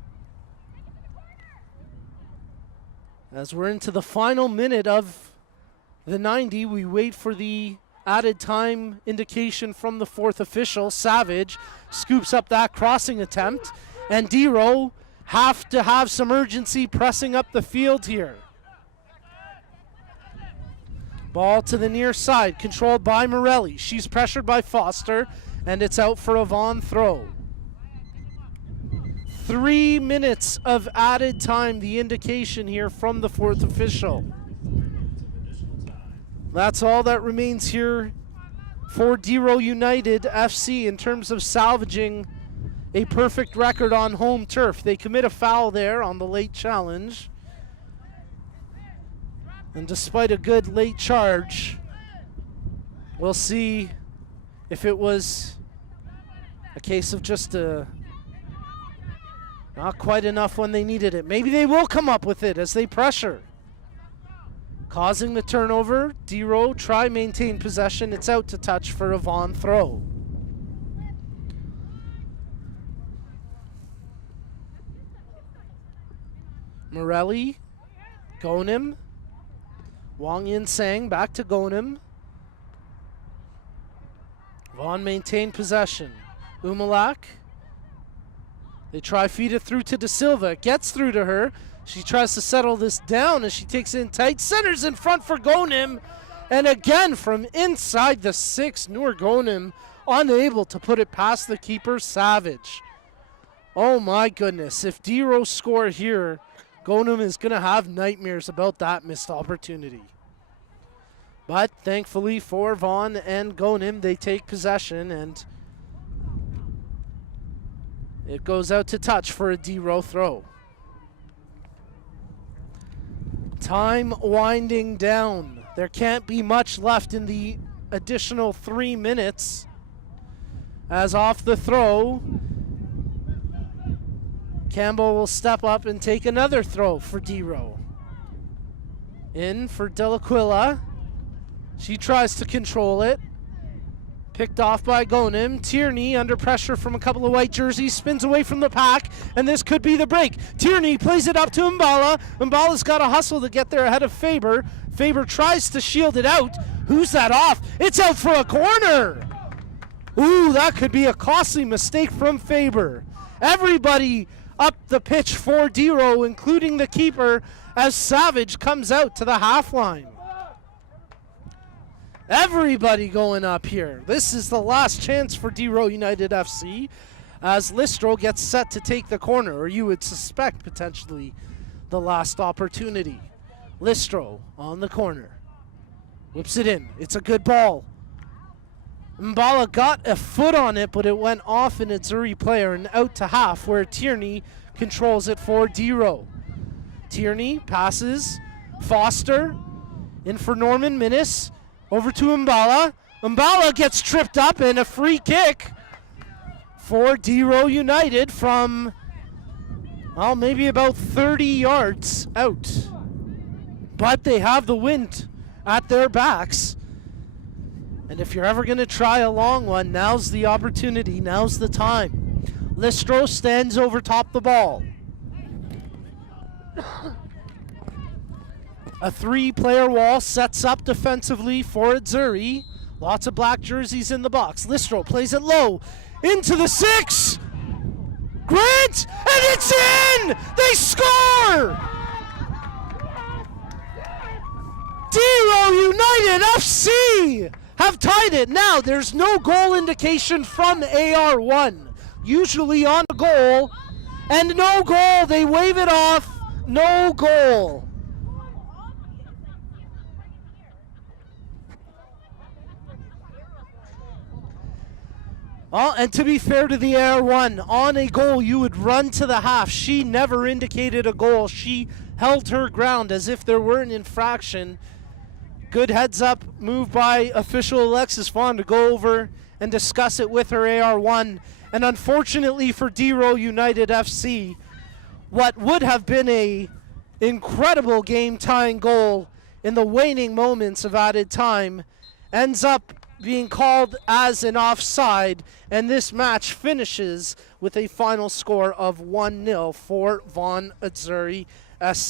As we're into the final minute of the 90, we wait for the added time indication from the fourth official. Savage scoops up that crossing attempt, and DeRo have to have some urgency pressing up the field here. Ball to the near side, controlled by Morelli. She's pressured by Foster, and it's out for a Vaughan throw. 3 minutes of added time, the indication here from the fourth official. That's all that remains here for DeRo United FC in terms of salvaging a perfect record on home turf. They commit a foul there on the late challenge. And despite a good late charge, we'll see if it was a case of just not quite enough when they needed it. Maybe they will come up with it as they pressure. Causing the turnover. DeRo try maintain possession. It's out to touch for a Vaughan throw. Morelli, Gonim, Wang Yin Sang back to Gonim. Vaughan maintained possession. Umalak. They try feed it through to De Silva. It gets through to her. She tries to settle this down as she takes it in tight. Centers in front for Gonim. And again from inside the 6, Noor Gonim unable to put it past the keeper, Savage. Oh my goodness. If DeRo score here, Gonim is going to have nightmares about that missed opportunity. But thankfully for Vaughan and Gonim, they take possession, and it goes out to touch for a DeRo throw. Time winding down. There can't be much left in the additional 3 minutes. As off the throw, Campbell will step up and take another throw for DeRo. In for De La Quilla. She tries to control it. Picked off by Gonim. Tierney under pressure from a couple of white jerseys. Spins away from the pack, and this could be the break. Tierney plays it up to Mbala. Mbala's got to hustle to get there ahead of Faber. Faber tries to shield it out. Who's that off? It's out for a corner. Ooh, that could be a costly mistake from Faber. Everybody up the pitch for DeRo, including the keeper, as Savage comes out to the half line. Everybody going up here. This is the last chance for DeRo United FC as Listro gets set to take the corner, or you would suspect potentially the last opportunity. Listro on the corner. Whips it in. It's a good ball. Mbala got a foot on it, but it went off an Azzurri player and out to half, where Tierney controls it for DeRo. Tierney passes. Foster in for Norman Minnis. Over to Mbala. Mbala gets tripped up, and a free kick for DeRo United from, well, maybe about 30 yards out. But they have the wind at their backs. And if you're ever going to try a long one, now's the opportunity, now's the time. Listro stands over top the ball. A 3-player wall sets up defensively for Azzurri. Lots of black jerseys in the box. Listro plays it low. Into the 6. Grant! And it's in! They score! DeRo United FC have tied it. Now, there's no goal indication from AR1. Usually on a goal. And no goal. They wave it off. No goal. Oh, and to be fair to the AR1, on a goal you would run to the half. She never indicated a goal. She held her ground as if there were an infraction. Good heads up move by official Alexis Vaughan to go over and discuss it with her AR1. And unfortunately for DeRo United FC, what would have been a incredible game-tying goal in the waning moments of added time ends up being called as an offside, and this match finishes with a final score of 1-0 for Vaughan Azzurri SC.